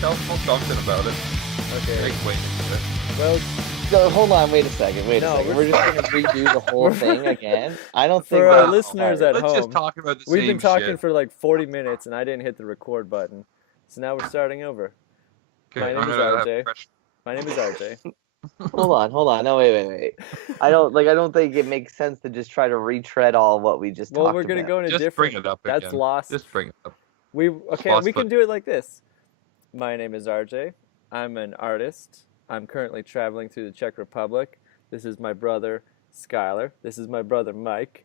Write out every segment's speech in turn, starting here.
Tell something about it. Okay. Wait. Well, So hold on, wait a second. No, We're just gonna redo the whole thing again. I don't think for our that's listeners smart. at Let's home, just talk about the we've same been talking shit. for like 40 minutes, and I didn't hit the record button. So now we're starting over. Okay, My name I'm is gonna have RJ. fresh. My name is RJ. Hold on. No, wait. I don't think it makes sense to just try to retread all what we just Well, talked we're gonna about. go in a Just different. bring it up That's again. lost. Just bring it up. Okay, Lost we can foot. do it like this. My name is RJ. I'm an artist. I'm currently traveling through the Czech Republic. This is my brother Skylar. This is my brother Mike.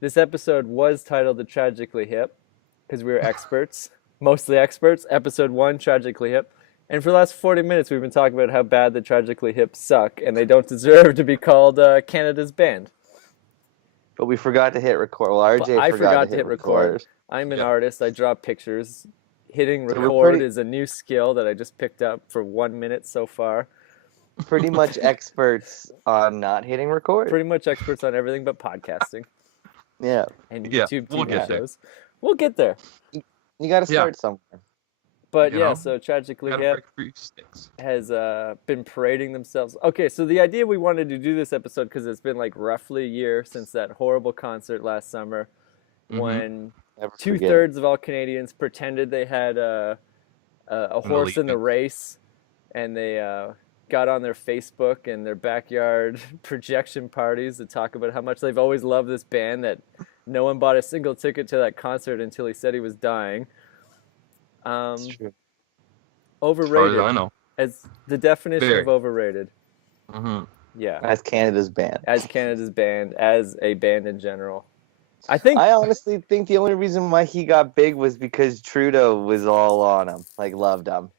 This episode was titled "The Tragically Hip" because we were experts, mostly experts. Episode 1, Tragically Hip. And for the last 40 minutes, we've been talking about how bad the Tragically Hip suck, and they don't deserve to be called Canada's band. But we forgot to hit record. Well, RJ I forgot to hit record. I'm an Yeah. artist. I draw pictures. Hitting So we're record pretty- is a new skill that I just picked up for 1 minute so far. Pretty much experts on not hitting record. Pretty much experts on everything but podcasting Yeah, and Yeah, YouTube we'll TV get there. shows. We'll get there. you got to start somewhere. But You yeah, know, so Tragically Gotta Hip break free sticks. has been parading themselves. Okay, so the idea we wanted to do this episode because it's been like roughly a year since that horrible concert last summer when Never forget. 2/3 of all Canadians pretended they had a horse in the race, and they got on their Facebook and their backyard projection parties to talk about how much they've always loved this band, that no one bought a single ticket to that concert until he said he was dying. It's true. Overrated. As far as I know. As the definition Very. of overrated. Mm-hmm. Yeah. As Canada's band. As Canada's band, as a band in general. I think I honestly think the only reason why he got big was because Trudeau was all on him, like loved him.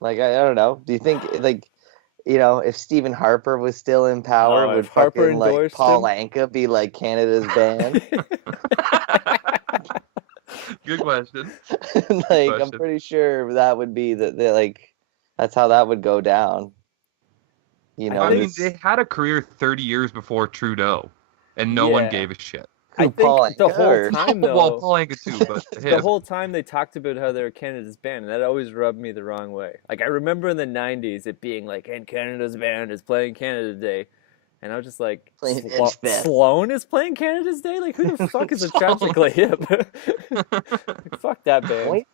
Like I don't know. Do you think like if Stephen Harper was still in power, Oh, would if Harper fucking like endorsed Paul him? Anka be like Canada's band? Good question. Like I'm question. pretty sure that would be that's how that would go down. I mean, this- they had a career 30 years before Trudeau, and no one Yeah. gave a shit. I Who, think Paul the Anka, whole or- time though, Well, Paul Anka too, but the him. whole time they talked about how they're Canada's band, and that always rubbed me the wrong way. Like I remember in the '90s it being like, "And Canada's band is playing Canada Day," and I was just like, Playing Edgefest. "Sloan is playing Canada's Day? Like who the fuck is a Sloan. Tragically Hip? Like, fuck that band." Wait,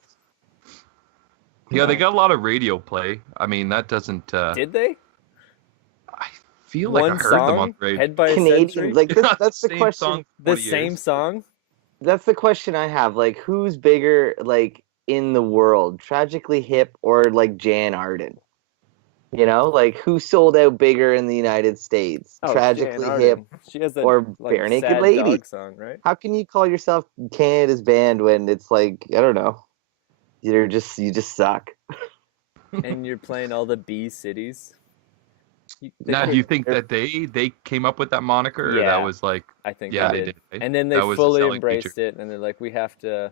Yeah, they got a lot of radio play. I mean, that doesn't. Did they? I feel like One I heard them on song, the radio. Head by a Century? Canadians, like that's the Same question. song, The 40 same years. song? That's the question I have. Like, who's bigger, like in the world, Tragically Hip or like Jan Arden? Like who sold out bigger in the United States, Oh, Tragically Jan Hip? Arden. She has that or like, Bare Naked sad Lady. dog song, right? How can you call yourself Canada's band when it's like I don't know, you just suck. And you're playing all the B cities. Now, do you think that they came up with that moniker, or Yeah. that was like, I think yeah, they they did. did. Right? And then they That was a fully selling embraced feature. it, and they're like, we have to,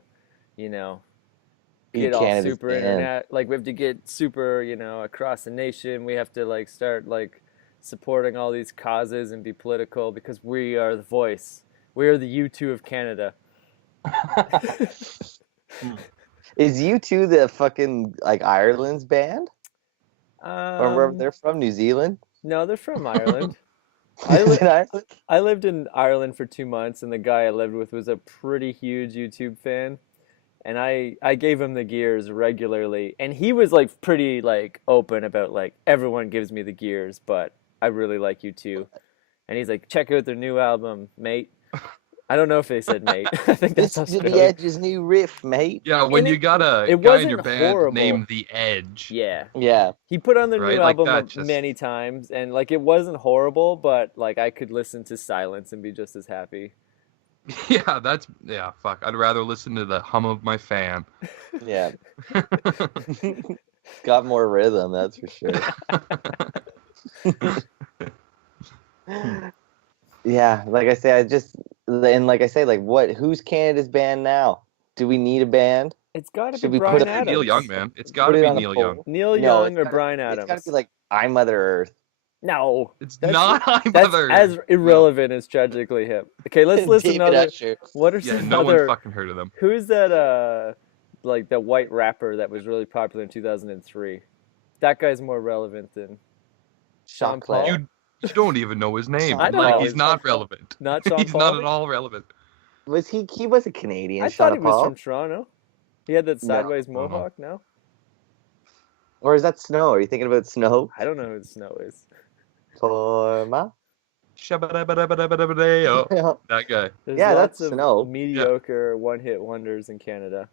Be get all Canada's super band. internet. Like, we have to get super, across the nation. We have to, like, start, like, supporting all these causes and be political because we are the voice. We are the U2 of Canada. Is U2 the fucking like Ireland's band, or wherever they're from, New Zealand? No, they're from Ireland. Is it Ireland? I lived in Ireland for 2 months, and the guy I lived with was a pretty huge YouTube fan. And I gave him the gears regularly, and he was like pretty like open about like everyone gives me the gears, but I really like you too. And he's like, check out their new album, mate. I don't know if they said mate. I think that's This is the Australian. Edge's new riff, mate. Yeah, when And you it- got a it guy in your wasn't band horrible. named The Edge. Yeah, Yeah, he put on their Right, new like album that, just- many times, and like it wasn't horrible, but like I could listen to Silence and be just as happy. Yeah, fuck. I'd rather listen to the hum of my fan. yeah. Got more rhythm, that's for sure. Yeah, like I say, who's Canada's band now? Do we need a band? It's got to Should be we put Brian it- Adams. Neil Young, man. It's got Put to it be on the Neil poll. Young. Neil No, Young it's or gotta- Brian Adams. It's got to be like I Mother Earth. No, It's That's- not I'm that's Mother. as irrelevant as Tragically Hip. Okay, let's listen to David other. Usher. What are Yeah, some no other? one fucking heard of them. Who's that? like the white rapper that was really popular in 2003. That guy's more relevant than Sean Chocolate. Paul. You don't even know his name. I don't Like know he's his- not relevant. Not Sean He's Paul. not at all relevant. Was he was a Canadian, I Sean thought he was Paul? from Toronto. He had that No. sideways mohawk. No, Or is that Snow? Are you thinking about Snow? I don't know who the Snow is. Forma? Shabba-dabba-dabba-dabba-day-oh. That guy. There's Yeah, lots that's of Snow. mediocre one-hit wonders in Canada.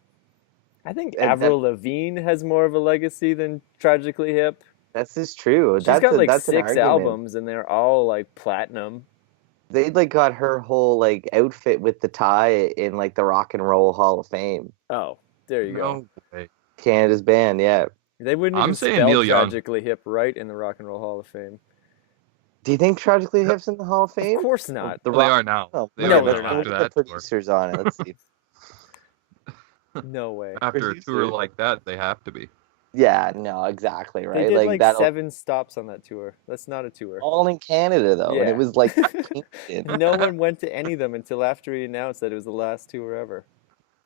I think And Avril Lavigne has more of a legacy than Tragically Hip. This is true. She's got like that's an 6 argument. albums, and they're all like platinum. They like got her whole like outfit with the tie in like the Rock and Roll Hall of Fame. Oh, there you go. No way. Canada's band, yeah. They wouldn't I'm even saying spell Neil Young. Tragically Hip right in the Rock and Roll Hall of Fame. Do you think Tragically Hip's in the Hall of Fame? Of course not. The Well, they Rock- are now. Oh, They No, are they're now not. after the that tour. producers on it. Let's see. No way. After a tour Producers. like that, they have to be. Yeah, no, exactly, They right? did like that'll 7 stops on that tour. That's not a tour. all in Canada though, and Yeah. it was like Kingston. No one went to any of them until after he announced that it was the last tour ever.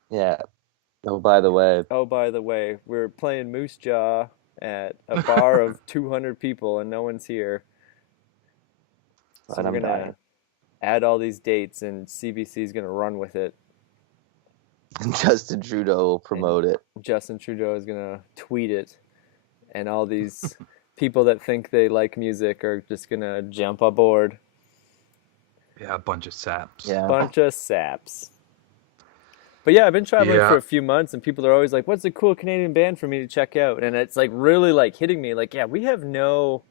Yeah. Oh, by the way, Oh, by the way, we're playing Moose Jaw at a bar of 200 people and no one's here. So but we're I'm gonna dying. add all these dates and CBC's gonna run with it. Justin Trudeau will promote it. Justin Trudeau is gonna tweet it, and all these people that think they like music are just gonna jump aboard. Yeah, a bunch of saps. Yeah. Bunch of saps. But yeah, I've been traveling Yeah. for a few months, and people are always like, "What's a cool Canadian band for me to check out?" And it's like really like hitting me, like, yeah, we have no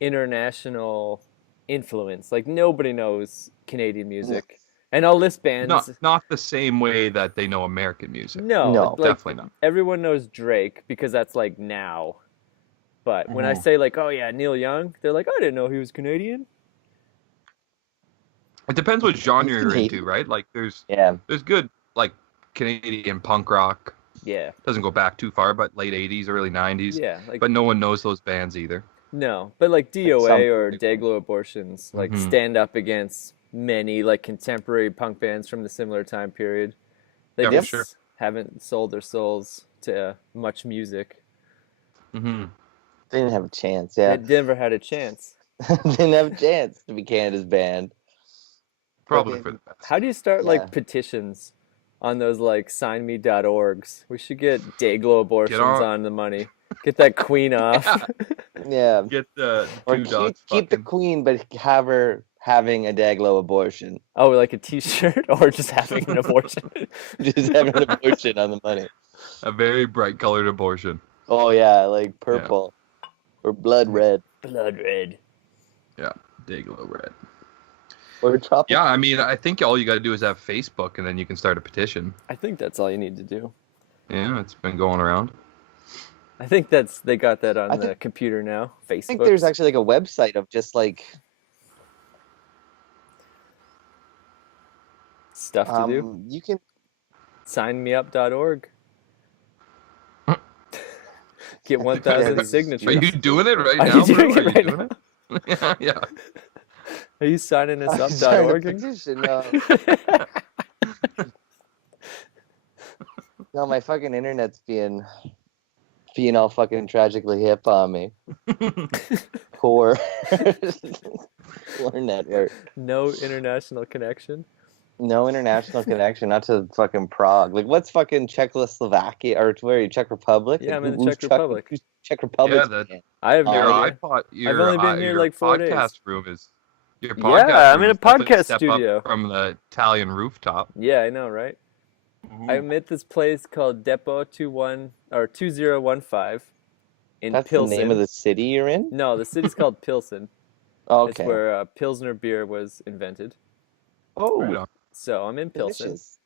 international influence. Like nobody knows Canadian music, and I'll list bands. Not the same way that they know American music. No, No. like, Definitely not. everyone knows Drake because that's like now. But when I Mhm. say like, oh yeah, Neil Young, they're like, I didn't know he was Canadian. It depends what genre you're Canadian. into, right? Like there's Yeah. good like Canadian punk rock. Yeah, Doesn't go back too far, but late 80s, early 90s. yeah, like But no one knows those bands either. no, but like DOA some- or Dayglow Abortions like Mhm. stand up against many like contemporary punk bands from the similar time period. They Yeah, for just sure. haven't sold their souls to much music. Hmm. They didn't have a chance, yeah. They never had a chance. They didn't have a chance to be Canada's band. Probably Fucking- for the best. How do you start Yeah. like petitions on those like signme.orgs? We should get Dayglow Abortions on- on the money. Get that queen off. Yeah. Get the Or two keep, dogs keep the fucking. queen, but have her having a Daglow abortion. Oh, like a T-shirt or just having an abortion? Just having an abortion on the money. A very bright colored abortion. Oh yeah, like purple or blood red Blood red. Yeah, Dayglow Red. or tropical. Yeah, I mean, I think all you got to do is have Facebook, and then you can start a petition. I think that's all you need to do. Yeah, it's been going around. I think they got that on I the think- computer now. Facebook. I think there's actually like a website of just like stuff to do. you can Signmeup.org. Get Yeah, 1,000 this is signatures. Are you doing it right Are now? you doing bro? it Are you right doing it? Yeah, yeah. Are you signing us I'm up? signing a .org? petition. No, my fucking internet's being all fucking tragically hip on me. Poor network. No international connection. No international connection, not to fucking Prague. Like, what's fucking Czechoslovakia or where are you? Czech Republic? Yeah, I'm in the Who's Czech Republic. who's Czech Republic. Yeah, that- I have no Your Oh, idea. iPod, your, only been here your like 4 days. podcast room is. Your Yeah, podcast I'm room in a is definitely podcast step up studio. from the Italian rooftop. Yeah, I know, right? I'm at this place called Depot 2015 in That's Pilsen. the name of the city you're in? No, the city's called Pilsen. Oh, It's okay. where Pilsner beer was invented. Oh, Right on. So I'm in Pilsen, delicious.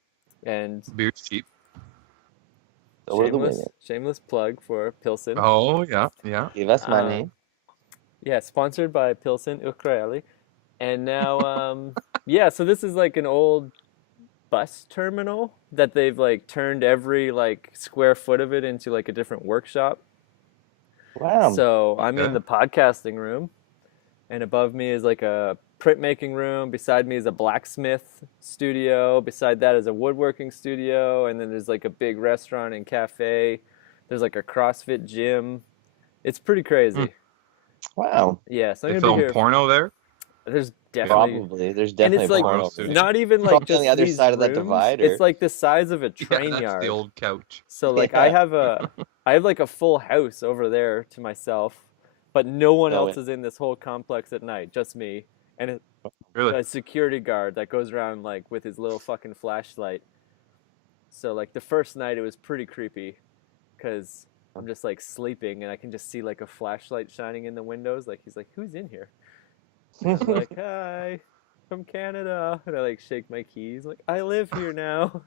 and Beer's cheap. So are the shameless, women. shameless plug for Pilsen. Oh yeah, yeah. Give us money. Yeah, sponsored by Pilsen Ukraeli. And now, yeah, so this is like an old bus terminal that they've like turned every like square foot of it into like a different workshop. Wow. So I'm in Okay. the podcasting room, and above me is like a printmaking room. Beside me is a blacksmith studio. Beside that is a woodworking studio, and then there's like a big restaurant and cafe. There's like a CrossFit gym. It's pretty crazy. Wow. Yeah, so I'm They gonna be film here. porno there. There's definitely, Probably. There's and definitely it's a like porno studio. studio. not even like Probably on just the other these side of that rooms. divider. It's like the size of a Yeah, train that's yard. the old couch. So like Yeah. I have like a full house over there to myself, but no one No else way. is in this whole complex at night, just me. And Really? a security guard that goes around like with his little fucking flashlight. So like the first night it was pretty creepy cuz I'm just like sleeping and I can just see like a flashlight shining in the windows like he's like who's in here? And I'm like, "Hi, from Canada." And I like shake my keys like I live here now.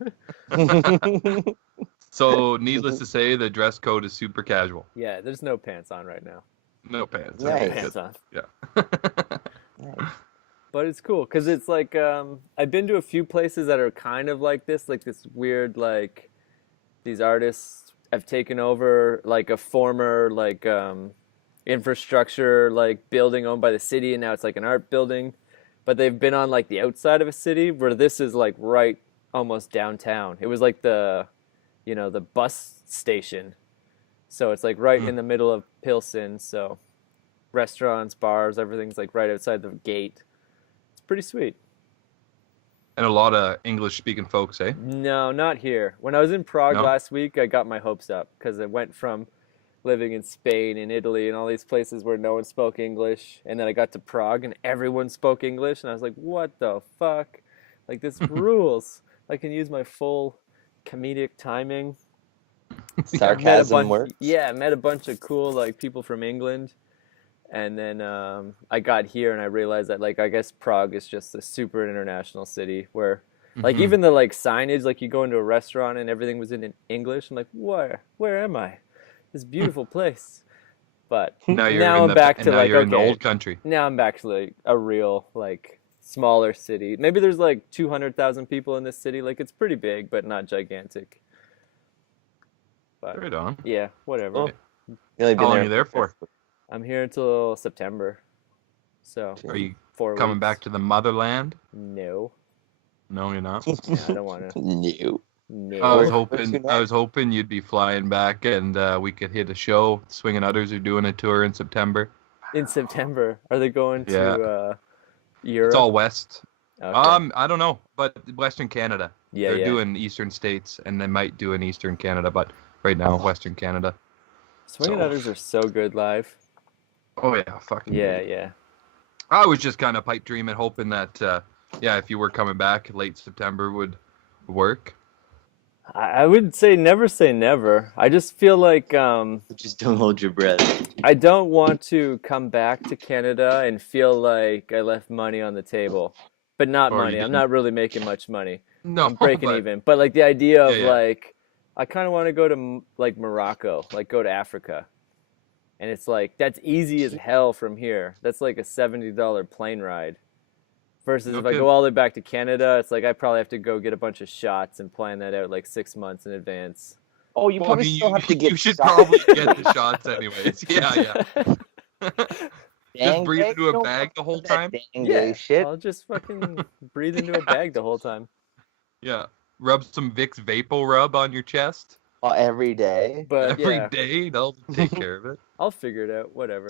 So, needless to say, the dress code is super casual. Yeah, there's no pants on right now. No pants. No Nice. pants on. Yeah. Nice. But it's cool because it's like I've been to a few places that are kind of like this weird like these artists have taken over like a former like infrastructure like building owned by the city and now it's like an art building, but they've been on like the outside of a city where this is like right almost downtown. It was like the the bus station, so it's like right in the middle of Pilsen. So restaurants, bars, everything's like right outside the gate. Pretty sweet. And a lot of English-speaking folks, eh? No, not here. When I was in Prague No? last week, I got my hopes up because I went from living in Spain and Italy and all these places where no one spoke English, and then I got to Prague and everyone spoke English, and I was like, "What the fuck? Like this rules! I can use my full comedic timing." Sarcasm works. Yeah, I met a bunch of cool like people from England. And then I got here and I realized that like I guess Prague is just a super international city where like even the like signage, like you go into a restaurant and everything was in English. I'm like, where am I? This beautiful place. But Now you're now in I'm the back to now like you're in the okay, old country. now I'm back to like a real like smaller city. Maybe there's like 200,000 people in this city. Like it's pretty big, but not gigantic. But Right on. yeah, whatever. Oh. You only been How long there are you there for? I'm here until September. So Are you 4 coming weeks. back to the motherland? No. No, you're not. Yeah, I don't want to. No. No. I was Where's your hoping you'd be flying back and we could hit a show. Swinging Utters are doing a tour in September. In September, are they going to Yeah. Europe? It's all west. Okay. I don't know, but Western Canada. Yeah, They're yeah. doing Eastern states, and they might do in Eastern Canada, but right now Western Canada. Swinging so- Utters are so good live. Oh yeah, fucking. Yeah, great. yeah. I was just kind of pipe dreaming, hoping that if you were coming back, late September would work. I would say never. I just feel like Just don't hold your breath. I don't want to come back to Canada and feel like I left money on the table. But not Or you money. I'm didn't. not really making much money. No, I'm breaking but- even. But like the idea of Yeah, yeah. like I kind of want to go to like Morocco, like go to Africa. And it's like that's easy as hell from here. That's like a $70 plane ride. Versus No if I kidding. go all the way back to Canada, it's like I probably have to go get a bunch of shots and plan that out like 6 months in advance. Oh, you Well, probably still have to get you should shots. probably get the shots anyways. Yeah. Just Dang, breathe Greg, into you a don't bag want the whole that time. dang Yeah, gay shit. I'll just fucking breathe into a bag the whole time. Yeah. Rub some Vicks Vapo Rub on your chest Every day. But every yeah, day. They'll take care of it. I'll figure it out, whatever.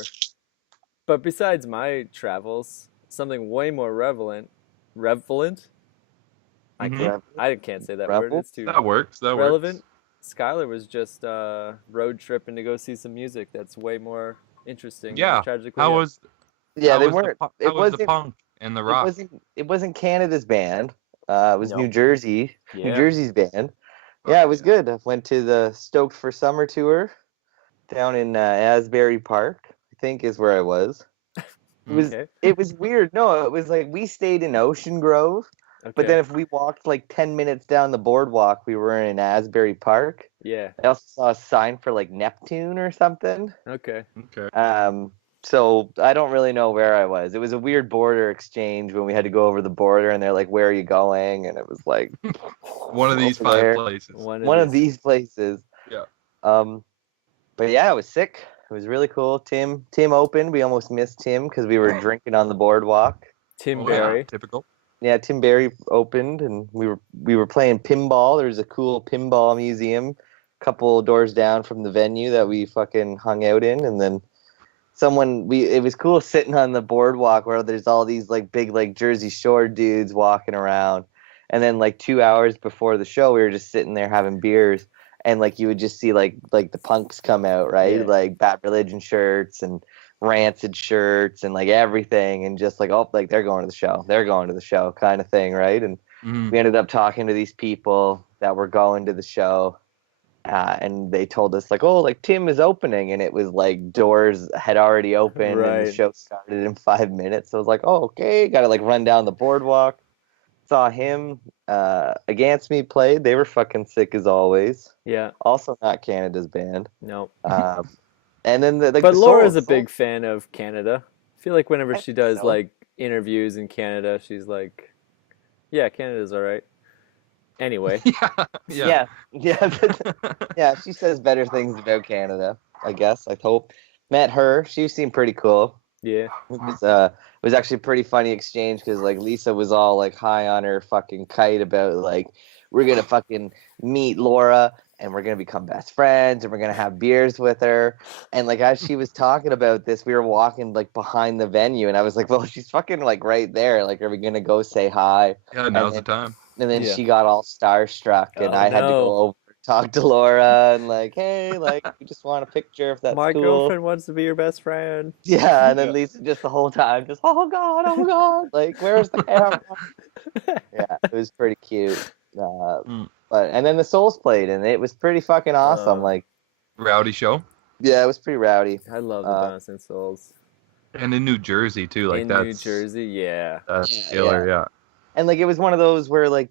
But besides my travels, something way more relevant. I Mhm. can't. I can't say that word. Revel? It's too That works. That relevant. works. Skylar was just road tripping to go see some music. That's way more interesting. Yeah. Tragically. How was Yeah, how they was weren't. the, It how was the wasn't. punk and the It rock? wasn't Canada's band. It was No. New Jersey. New Yeah. Jersey's band. Oh, Yeah, it was good. I went to the Stoked for Summer tour down in Asbury Park, I think is where I was. Okay. It was weird. No, it was like we stayed in Ocean Grove, Okay. but then if we walked like 10 minutes down the boardwalk, we were in Asbury Park. Yeah. I also saw a sign for like Neptune or something. Okay. Okay. So I don't really know where I was. It was a weird border exchange when we had to go over the border, and they're like, "Where are you going?" And it was like One of these over five there. places. one of these places. Yeah. But yeah, it was sick. It was really cool. Tim opened. We almost missed Tim because we were drinking on the boardwalk. Tim Oh, Barry. yeah, typical. Yeah, Tim Barry opened, and we were playing pinball. There's a cool pinball museum, a couple doors down from the venue that we fucking hung out in, and then it was cool sitting on the boardwalk where there's all these like big like Jersey Shore dudes walking around, and then like 2 hours before the show, we were just sitting there having beers, and like you would just see like the punks come out, right? Yeah. Like Bad Religion shirts and Rancid shirts and like everything, and just like, oh, like they're going to the show kind of thing, right? And Mhm. we ended up talking to these people that were going to the show, and they told us like, oh, like Tim is opening, and it was like doors had already opened and the Right. show started in 5 minutes. So I was like, oh, okay, gotta like run down the boardwalk. Saw him. Against Me played. They were fucking sick as always. Yeah. Also not Canada's band. No. And then the But Laura's Souls. a big fan of Canada. I feel like whenever I she think does so. like interviews in Canada, she's like, "Yeah, Canada's all right." Anyway, Yeah. Yeah. She says better things about Canada, I guess. I hope. Met her. She seemed pretty cool. yeah. It was actually a pretty funny exchange because like Lisa was all like high on her fucking kite about like we're gonna fucking meet Laura and we're gonna become best friends and we're gonna have beers with her, and like as she was talking about this, we were walking like behind the venue, and I was like, well, she's fucking like right there, like are we gonna go say hi? Yeah, now's the time. And then Yeah. she got all starstruck, and Oh, I had to no. go over and talk to Laura and like, hey, like we just want a picture if that's My cool. girlfriend wants to be your best friend. Yeah, and then Lisa just the whole time, just oh god, like where's the camera? Yeah, it was pretty cute. And then the Souls played, and it was pretty fucking awesome. Like, Rowdy show. yeah, it was pretty rowdy. I love the Bouncing Souls. And in New Jersey too, like in that's New Jersey, yeah. That's killer, yeah. And like it was one of those where like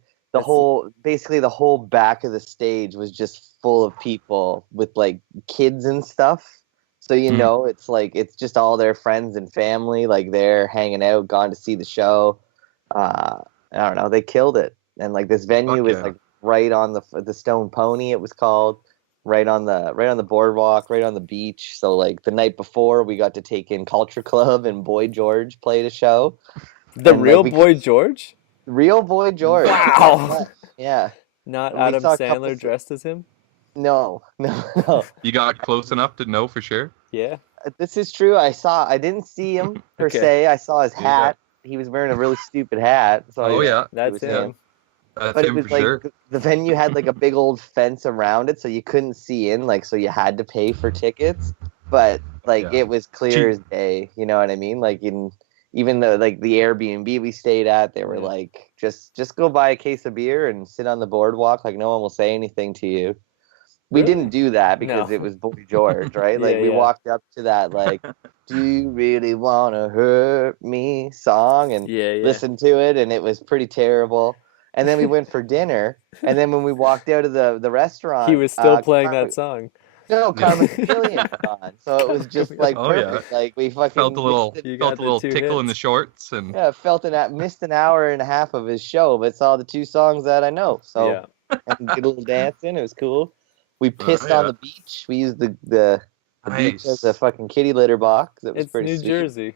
basically the whole back of the stage was just full of people with like kids and stuff. So it's like it's just all their friends and family, like they're hanging out, gone to see the show. I don't know, they killed it. And like this venue Fuck was yeah. like right on the Stone Pony, it was called, right on the boardwalk, right on the beach. So like the night before, we got to take in Culture Club, and Boy George played a show. The And, real like, Boy George? Real Boy George. Wow. Yeah. Not And we Adam saw a couple Sandler dressed as him? No. You got close enough to know for sure. Yeah. This is true. I didn't see him per Okay. se. I saw his Yeah. hat. He was wearing a really stupid hat. So Oh, yeah. That's was him. That's But it him was for like sure. the venue had like a big old fence around it, so you couldn't see in. Like, so you had to pay for tickets. But like Yeah. it was clear Cheap. as day. You know what I mean? Like even though like the Airbnb we stayed at, they were Yeah. like just go buy a case of beer and sit on the boardwalk. Like no one will say anything to you. We Really? didn't do that because No. it was Boy George, right? Like we Yeah. walked up to that like, "Do you really wanna hurt me?" song and Yeah. listened to it, and it was pretty terrible. And then we went for dinner, and then when we walked out of the restaurant, He was still playing that song. No, Yeah. Carmen Chameleon was on, so it was just like Oh, yeah. perfect. Like we fucking Felt a little missed, You got the two tickle in the hits. shorts and missed an hour and a half of his show, but saw the two songs that I know. So Yeah. and did a little dancing. It was cool. We pissed yeah. on the beach. We used the beach as a Nice. fucking kitty litter box. It was It's pretty New sweet. Jersey.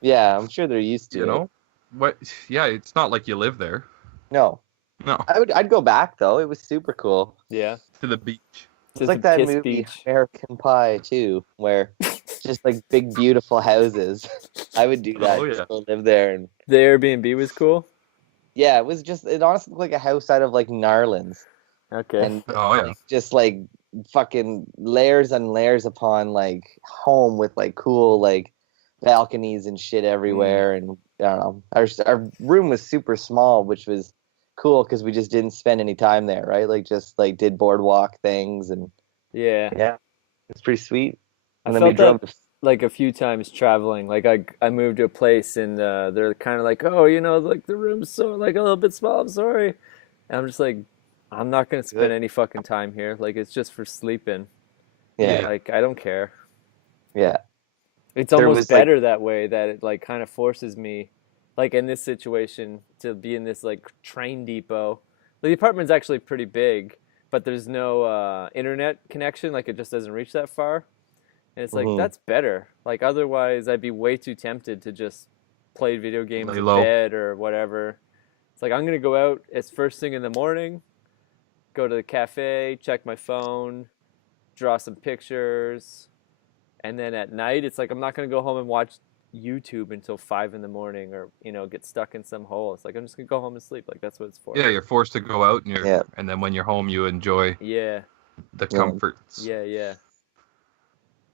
Yeah, I'm sure they're used to you it. know what? Yeah, it's not like you live there. No, No, I'd go back though. It was super cool. Yeah. to the beach. It's like that movie American Pie too, where it's just like big beautiful houses. I would do that. Oh, Just yeah. go live there, and The Airbnb was cool. yeah, it honestly looked like a house out of like Narlands, Okay. and Oh yeah. like, just like fucking layers and layers upon like home with like cool like balconies and shit everywhere. And I don't know, our room was super small, which was cool because we just didn't spend any time there, right? Like just like did boardwalk things, and Yeah. it's pretty sweet. I And then we felt drove that like a few times traveling. Like I moved to a place and they're kind of like, oh, like the room's so like a little bit small. I'm sorry. And I'm just like, I'm not gonna spend Good. any fucking time here. Like it's just for sleeping. yeah, Like I don't care. yeah. It's There almost was, like- better that way, that it like kind of forces me, like in this situation, to be in this like train depot. The apartment's actually pretty big, but there's no internet connection. Like it just doesn't reach that far. And it's like, Mhm. that's better. Like otherwise I'd be way too tempted to just played video games Lay in low. bed or whatever. It's like I'm gonna go out. It's first thing in the morning. Go to the cafe, check my phone, draw some pictures, and then at night it's like I'm not gonna go home and watch YouTube until 5 in the morning, or get stuck in some hole. It's like I'm just gonna go home and sleep. Like that's what it's for. Yeah, you're forced to go out, and Yeah. and then when you're home, you enjoy Yeah. the Yeah. comforts. Yeah.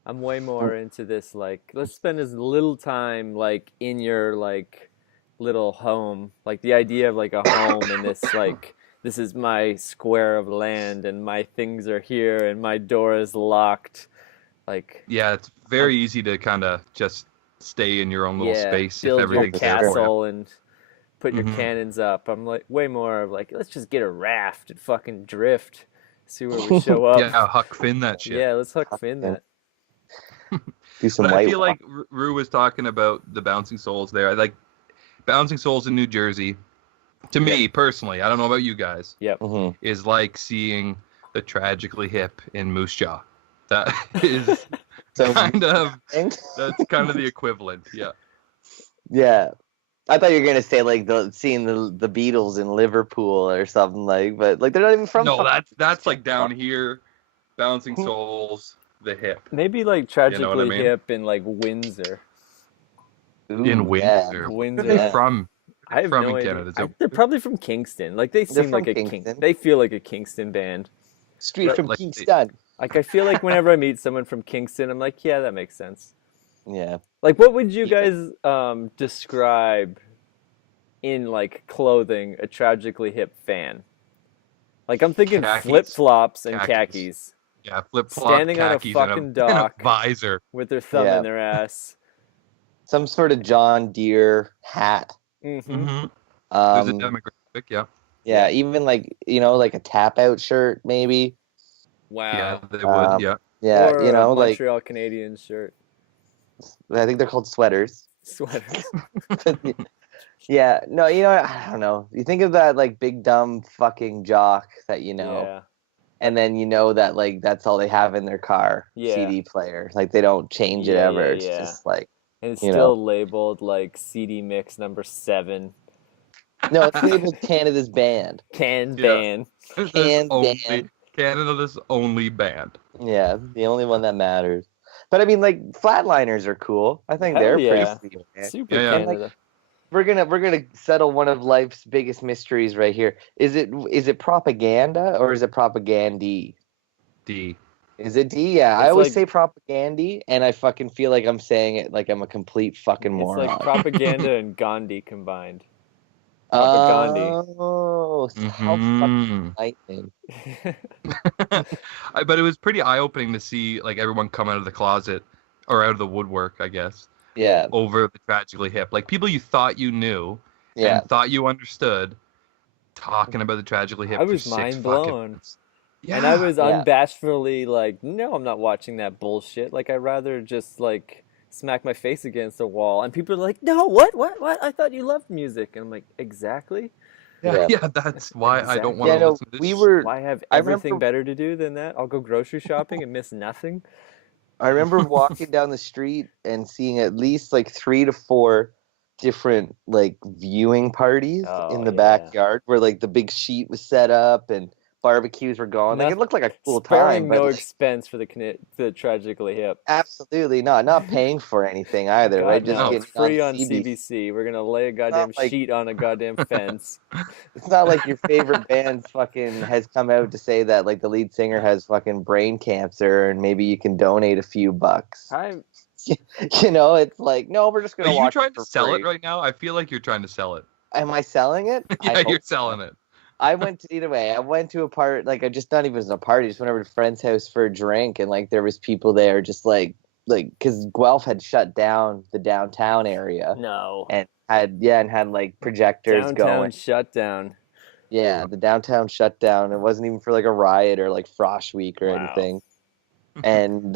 I'm way more into this. Like, let's spend as little time like in your like little home. Like the idea of like a home and this like this is my square of land and my things are here and my door is locked. Like, Yeah, it's very easy to kind of just stay in your own little space if build your everything's there for you. castle and put your Mhm. cannons up. I'm like way more of like, let's just get a raft and fucking drift, see where we show up. Yeah, Huck Finn that shit. Yeah, let's Huck Finn that. Do some But I white feel like Rue was talking about the Bouncing Souls there. I like Bouncing Souls in New Jersey. To me personally, I don't know about you guys, Yep. Mhm. is like seeing the Tragically Hip in Moose Jaw. That is So kind of that's kind of the equivalent. Yeah. yeah. I thought you were gonna say like seeing the Beatles in Liverpool or something but like they're not even from. No, that's like down here, Bouncing Souls, the Hip. Maybe like You Tragically know what I mean? Hip in like Windsor. Ooh, In yeah. Windsor. Windsor. Where are they Yeah. from? I have From no in idea. Canada. So They're probably from Kingston. Like they They're seem from like a Kingston. They feel like a Kingston band. Straight from like Kingston. Like I feel like whenever I meet someone from Kingston, I'm like, yeah, that makes sense. Yeah. Like, what would you guys describe in like clothing a Tragically Hip fan? Like I'm thinking Khakis. flip flops and Khakis. khakis, yeah, flip flop, Standing on a khakis, fucking and dock. and a visor. with their thumb Yeah. in their ass. Some sort of John Deere hat. Mm-hmm. Mm-hmm. There's a Um, demographic. Yeah. yeah, even like like a tap out shirt maybe. Wow. Yeah, they would. Yeah. Yeah, Or a like Montreal Canadiens shirt, I think they're called sweaters. sweaters. Yeah, no, I don't know. You think of that like big dumb fucking jock that Yeah. and then that like that's all they have in their car, Yeah. CD player. Like they don't change it Yeah, ever. yeah, It's yeah. just like And it's You still labeled like CD mix number 7. no, it's labeled Canada's band. Can Yeah. ban. Can only ban. Canada's only band. Yeah, the only one that matters. But I mean, like flatliners are cool. I think Hell they're yeah. pretty sweet. Super Yeah, yeah. And, like, Canada. We're gonna settle one of life's biggest mysteries right here. Is it propaganda or is it propagandy? D. Is it D? Yeah, I It's always like- say propagandy, and I fucking feel like I'm saying it like I'm a complete fucking It's moron. like propaganda and Gandhi combined. propaganda. Oh, how fucking Mhm. lightning. But it was pretty eye-opening to see like everyone come out of the closet or out of the woodwork, I guess, Yeah, over the Tragically Hip. Like people you thought you knew yeah. and thought you understood, talking about the Tragically Hip. I for was 6 mind fucking blown. minutes. Yeah. And I was Yeah. unbashfully like, no, I'm not watching that bullshit. Like, I'd rather just like smack my face against a wall. And people are like, no, what? I thought you loved music. And I'm like, exactly. Yeah, Yeah. yeah, that's why I don't Exactly. want to Yeah, no, listen to this. we were. Why have I everything remember- better to do than that? I'll go grocery shopping and miss nothing. I remember walking down the street and seeing at least like 3 to 4 different like viewing parties Oh, in the yeah. backyard where like the big sheet was set up and barbecues were going. Like it looked like a cool Sparing time, but no like, expense for the Tragically Hip. absolutely not paying for anything either. God, Right? Just no, getting it's free on CB. CBC. We're gonna lay a goddamn like- sheet on a goddamn fence. It's not like your favorite band fucking has come out to say that like the lead singer has fucking brain cancer and maybe you can donate a few bucks. I'm It's like no, we're just gonna Are you watch trying it for to sell free. it right now? I feel like you're trying to sell it. Am I selling it? I Yeah, hope you're so. selling it. I went to either way. I went to a part like I just not even a party. Just went over to a friend's house for a drink, and like there was people there, just like because Guelph had shut down the downtown area no and had like projectors downtown going. shutdown. Yeah, the downtown shut down. It wasn't even for like a riot or like Frosh Week or Wow. anything. And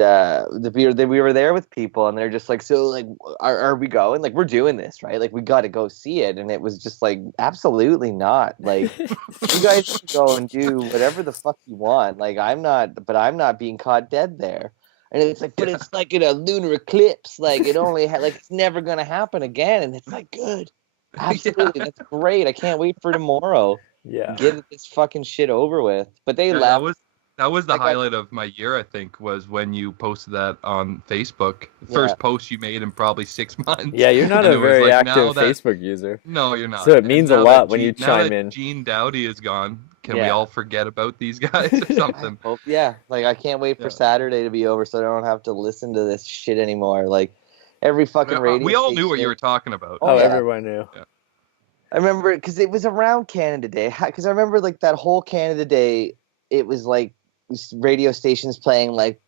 we were there with people, and they're just like, so like, are we going? Like, we're doing this, right? Like, we got to go see it. And it was just like, absolutely not. Like, you guys can go and do whatever the fuck you want. Like, I'm not being caught dead there. And it's like, but it's like in a lunar eclipse. Like it only like it's never gonna happen again. And it's like, good, absolutely, that's great. I can't wait for tomorrow. Yeah. Get this fucking shit over with. But they Yeah, left. that was the I got- highlight of my year, I think, was when you posted that on Facebook. First post you made in probably 6 months. Yeah, you're not And a it was very like, now active that- Facebook user. No, you're not. So it And means a now lot that when you now chime that in. Gene Dowdy is gone, can we Yeah. all forget about these guys or something? Yeah, like I can't wait for Saturday to be over so I don't have to listen to this shit anymore. Like every fucking radio. We all knew what station- you were talking about. Oh, yeah. everyone knew. Yeah. I remember because it was around Canada Day. Because I remember like that whole Canada Day, it was like radio stations playing like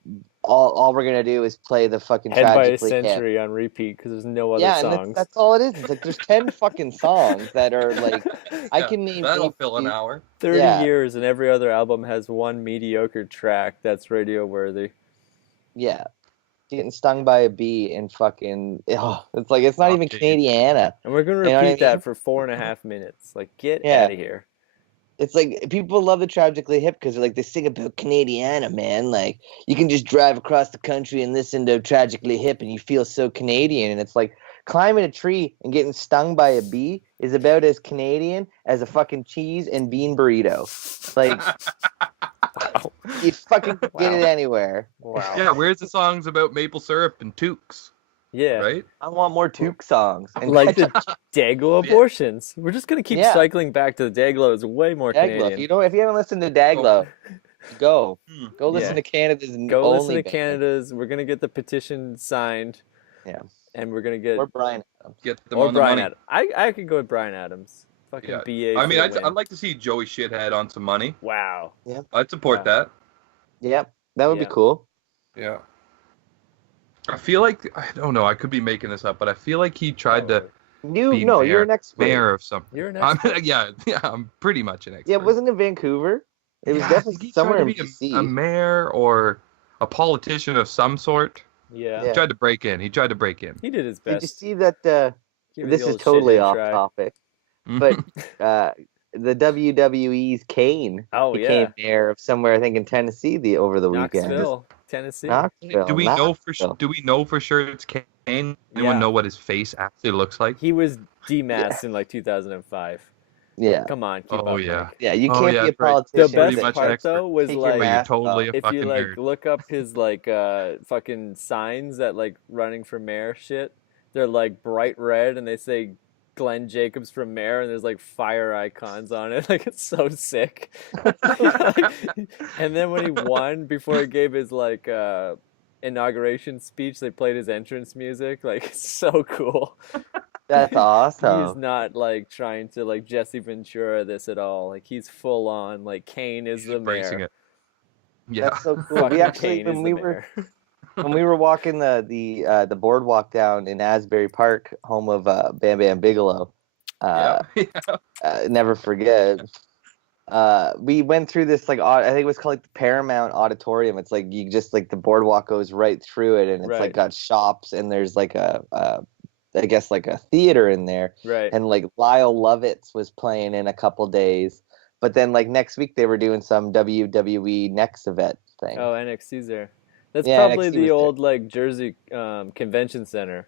all we're gonna do is play the fucking Head by a Tragically Hip. Century on repeat because there's no other Yeah, songs. and that's all it is. It's like there's 10 fucking songs that are like I can name. That'll 8 fill an hour. 30 Yeah. years and every other album has one mediocre track that's radio worthy. Yeah, getting stung by a bee and fucking. Oh, it's like it's not even Okay. Canadiana. And we're gonna You know what I repeat that mean? for 4.5 minutes. Like, get Yeah. out of here. It's like people love the Tragically Hip because like they sing about Canadiana, man. Like you can just drive across the country and listen to Tragically Hip and you feel so Canadian. And it's like climbing a tree and getting stung by a bee is about as Canadian as a fucking cheese and bean burrito. Like you fucking get it anywhere. Wow. Yeah, where's the songs about maple syrup and toques? Yeah. Right? I want more Toque songs. And Like the Dayglow Yeah. abortions. We're just gonna keep Yeah. cycling back to the Dayglow. It's way more Daglo. Canadian. If you haven't listened to Daglo, go listen Yeah. to Canada's Go only listen to band. Canada's. We're gonna get the petition signed. Yeah. And we're gonna get Or Brian Adams. Get them or on the Brian money. Adams. I could go with Brian Adams. Fucking Yeah. BA. I mean, for the win. I'd like to see Joey Shithead on some money. Wow. I'd support Wow. that. Yep, that would Yeah. be cool. Yeah. I feel like, I don't know, I could be making this up, but I feel like he tried to be You're an expert. mayor of something. You're an I'm, expert. yeah, I'm pretty much an expert. Yeah, wasn't it Vancouver? It was Yeah, I think definitely he somewhere tried in to BC. be a mayor or a politician of some sort. Yeah. Yeah. He tried to break in. He He did his Did you best. see that? Give it This the is old totally shithead off try. topic, Mhm. but the WWE's Kane Oh, became mayor of somewhere I think in Tennessee over the weekend. Knoxville, Tennessee. Knoxville. do we know for Knoxville. do we know for sure it's Kane? Anyone Yeah. know what his face actually looks like? He was demasked in like 2005. Yeah, Come on, keep Oh up, yeah. Mike. yeah. You Oh, can't yeah, be a that's right. politician. The Pretty best much part expert. though was Take your Where like you're mask totally off. a if fucking you like nerd. look up his like fucking signs that like running for mayor shit, they're like bright red and they say Glenn Jacobs for mayor and there's like fire icons on it. Like it's so sick. And then when he won, before he gave his like inauguration speech, they played his entrance music. Like it's so cool. That's awesome. He's not like trying to like Jesse Ventura this at all. Like he's full on like Kane is the Embracing mayor. it. Yeah. That's so cool. Fucking We actually Kane is when the we were mayor. when we were walking the boardwalk down in Asbury Park, home of Bam Bam Bigelow. Yeah. Never forget. We went through this like I think it was called like the Paramount Auditorium. It's like you just like the boardwalk goes right through it, and it's Right. like got shops, and there's like I guess like a theater in there, Right. and like Lyle Lovitz was playing in a couple days. But then like next week they were doing some WWE Next event thing. Oh, NXT's there. That's Yeah, probably NXT the was there. old like Jersey convention center.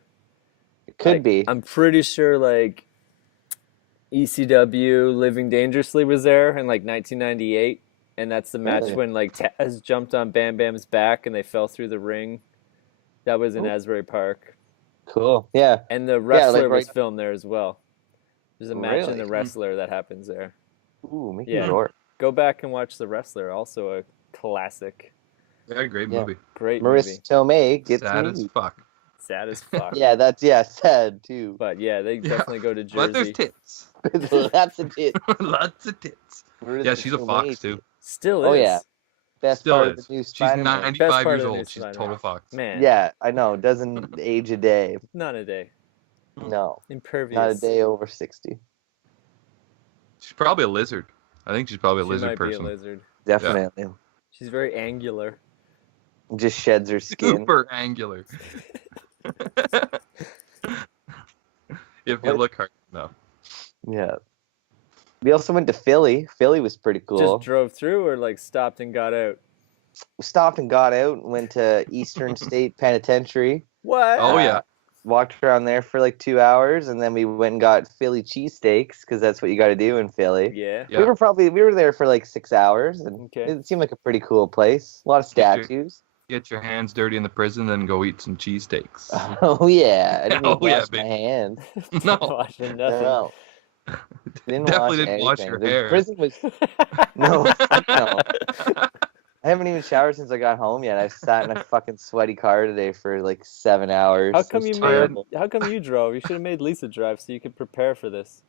It could Like, be. I'm pretty sure like ECW Living Dangerously was there in like 1998, and that's the match Really? when like Taz jumped on Bam Bam's back and they fell through the ring. That was in Ooh. Asbury Park, Cool. Yeah. and the wrestler was right- filmed there as well. There's a match in Really? the wrestler that happens there. Ooh, Mickey Yeah. Rourke. Go back and watch the wrestler. Also a classic, Yeah, great Yeah. movie. great movie. Marissa Tomei gets Sad as me. fuck. Sad as fuck. Yeah, that's sad too. But yeah, they Yeah. definitely go to But there's Jersey. tits. That's a bit. Lots of tits. Marissa Yeah, she's a Tomei. fox too. Still is. Oh, yeah. Best Still part is. of the new She's Spider-Man. Best 95 part years of the old. new She's a Spider-Man. total fox. Man. Yeah, I know. Doesn't age a day. Not a day. No, Impervious. not a day over 60. She's probably a lizard. I think she's probably a She lizard might person. be a lizard. Definitely. She's very angular. Just sheds her skin. Super angular. If you What? look hard enough. Yeah. We also went to Philly. Philly was pretty cool. Just drove through or like stopped and got out. stopped and got out, went to Eastern State Penitentiary. What? Oh, yeah. Walked around there for like 2 hours, and then we went and got Philly cheesesteaks because that's what you got to do in Philly. Yeah. Yeah. We were there for like 6 hours, and Okay. it seemed like a pretty cool place. A lot of statues. Get your hands dirty in the prison, then go eat some cheesesteaks. Oh yeah, I didn't Oh, even yeah, wash my baby. hands. No, Washing nothing. No, didn't definitely wash didn't wash anything. your The hair. prison was no, fuck no. I haven't even showered since I got home yet. I sat in a fucking sweaty car today for like 7 hours. How It come was you terrible. How come you drove? You should have made Lisa drive so you could prepare for this.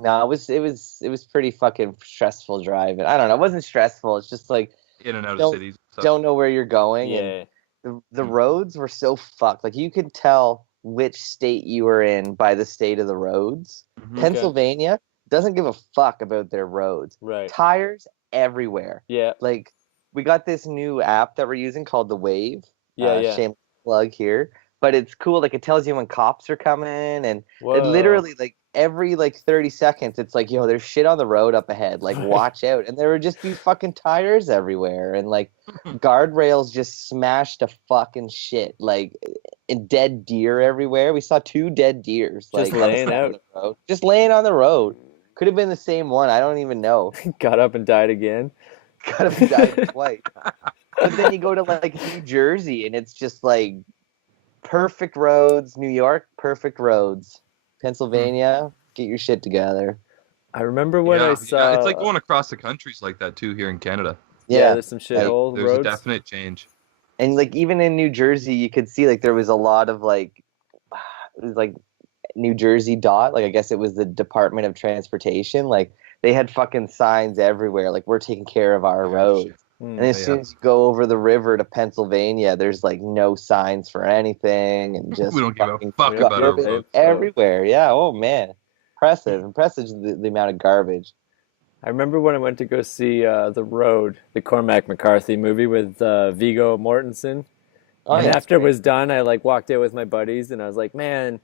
No, it was pretty fucking stressful driving. I don't know. It wasn't stressful. It's just like in and out Don't- of cities. So. don't know where you're going, and Yeah. the roads were so fucked. Like you could tell which state you were in by the state of the roads. Mhm. Pennsylvania doesn't give a fuck about their roads. Right. Tires everywhere. Yeah. Like we got this new app that we're using called the Wave. Yeah. Shameless plug here, but it's cool. Like it tells you when cops are coming, and Whoa. it literally like every like 30 seconds, it's like, yo, there's shit on the road up ahead. Like watch out. And there would just be fucking tires everywhere, and like guardrails just smashed to fucking shit. Like and dead deer everywhere. We saw 2 dead deers like Just on the laying side of out. the road. Just laying on the road. Could have been the same one. I don't even know. Got up and died again. Could have died twice. But then you go to like New Jersey, and it's just like perfect roads. New York, perfect roads. Pennsylvania, get your shit together. I remember when I saw. it's like going across the countries like that too here in Canada. Yeah, there's some like, shithole There's roads. a definite change. And like even in New Jersey, you could see like there was a lot of like, it was like New Jersey DOT. Like I guess it was the Department of Transportation. Like they had fucking signs everywhere. Like we're taking care of our roads. Mm. And as soon as you go over the river to Pennsylvania, there's like no signs for anything, and just We don't give a fucking fuck about our garbage roads. everywhere. Yeah. Oh man, impressive the amount of garbage. I remember when I went to go see The Road, the Cormac McCarthy movie with Viggo Mortensen. Oh, And yeah, after it great. was done, I like walked out with my buddies, and I was like, man,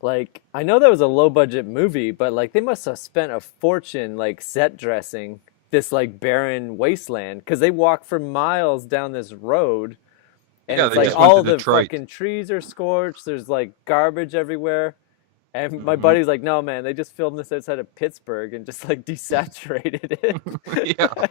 like I know that was a low budget movie, but like they must have spent a fortune like set dressing this like barren wasteland, because they walk for miles down this road, and Yeah, it's they like just went to all the Detroit. fucking trees are scorched. There's like garbage everywhere. And my Mhm. buddy's like, no, man, they just filmed this outside of Pittsburgh and just like desaturated it.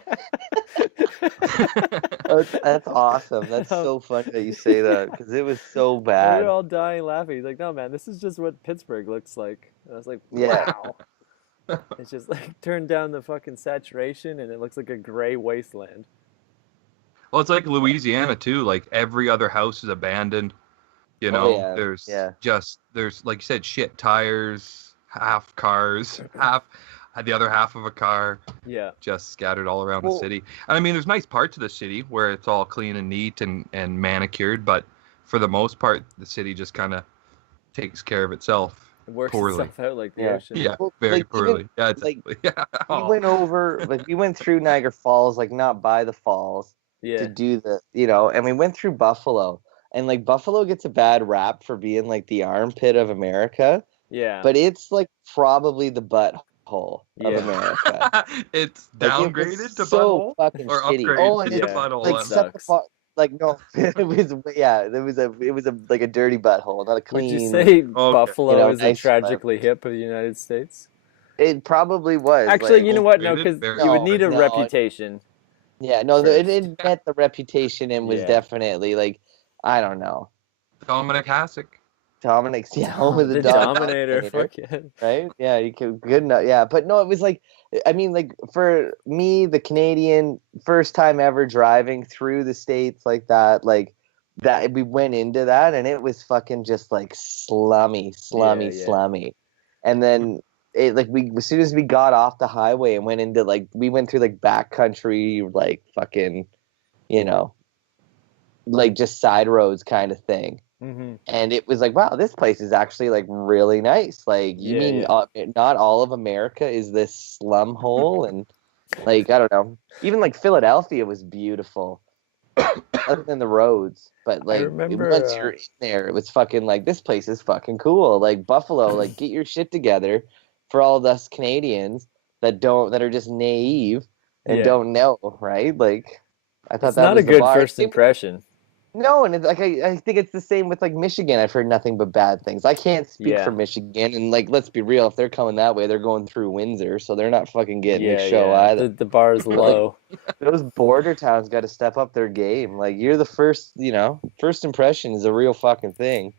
That's awesome. That's so funny that you say that, because it was so We bad. were all dying laughing. He's like, no, man, this is just what Pittsburgh looks like. And I was like, Yeah. wow. It's just like turn down the fucking saturation and it looks like a gray wasteland. Well, it's like Louisiana too. Like every other house is abandoned. You Oh, know, yeah, there's yeah. there's like you said, shit tires, half cars, half the other half of a car, Yeah. just scattered all around Well- the city. And I mean, there's nice parts of the city where it's all clean and neat and manicured, but for the most part, the city just kind of takes care of itself. It works Poorly. itself out like the Yeah. ocean. Yeah, Well, very like, poorly. even, Yeah, it's like, yeah. We Oh. went over, like we went through Niagara Falls, like not by the falls, Yeah. to do the, and we went through Buffalo, and like Buffalo gets a bad rap for being like the armpit of America, Yeah. but it's like probably the butthole of Yeah. America. It's Like, it was downgraded to so butthole fucking or shitty. upgraded Oh, and to yeah. butthole. like It set the sucks. like no, it was a like a dirty butthole, not a Would clean. you say Okay. Buffalo is the nice tragically hip of the United States? It probably was. Actually, like, you know what? No, overrated? because Very you would need a No, reputation. yeah, no, it first. met the reputation and was Yeah. definitely like, I don't know. Dominic Hasek. Dominic's home of the, The Dominator. Fuck yeah. right? Yeah, you could good enough. Yeah, but no, it was like, I mean, like for me, the Canadian, first time ever driving through the States like that, we went into that, and it was fucking just like slummy, Yeah. slummy, and then it like we as soon as we got off the highway and went into like we went through like backcountry, like fucking, like just side roads kind of thing. Mm-hmm. And it was like, wow, this place is actually like really nice. Like, you Yeah, mean yeah. not all of America is this slum hole? And like, I don't know. Even like Philadelphia was beautiful, other than the roads. But like, remember, once you're in there, it was fucking like, this place is fucking cool. Like Buffalo, like get your shit together for all of us Canadians that are just naive and Yeah. don't know, right? Like, I thought It's that not was a the good bar. first impression. No, and it's like I think it's the same with like Michigan. I've heard nothing but bad things. I can't speak Yeah. for Michigan, and like let's be real, if they're coming that way, they're going through Windsor, so they're not fucking getting a show either. The bar is low. Those border towns got to step up their game. Like you're the first, first impression is a real fucking thing.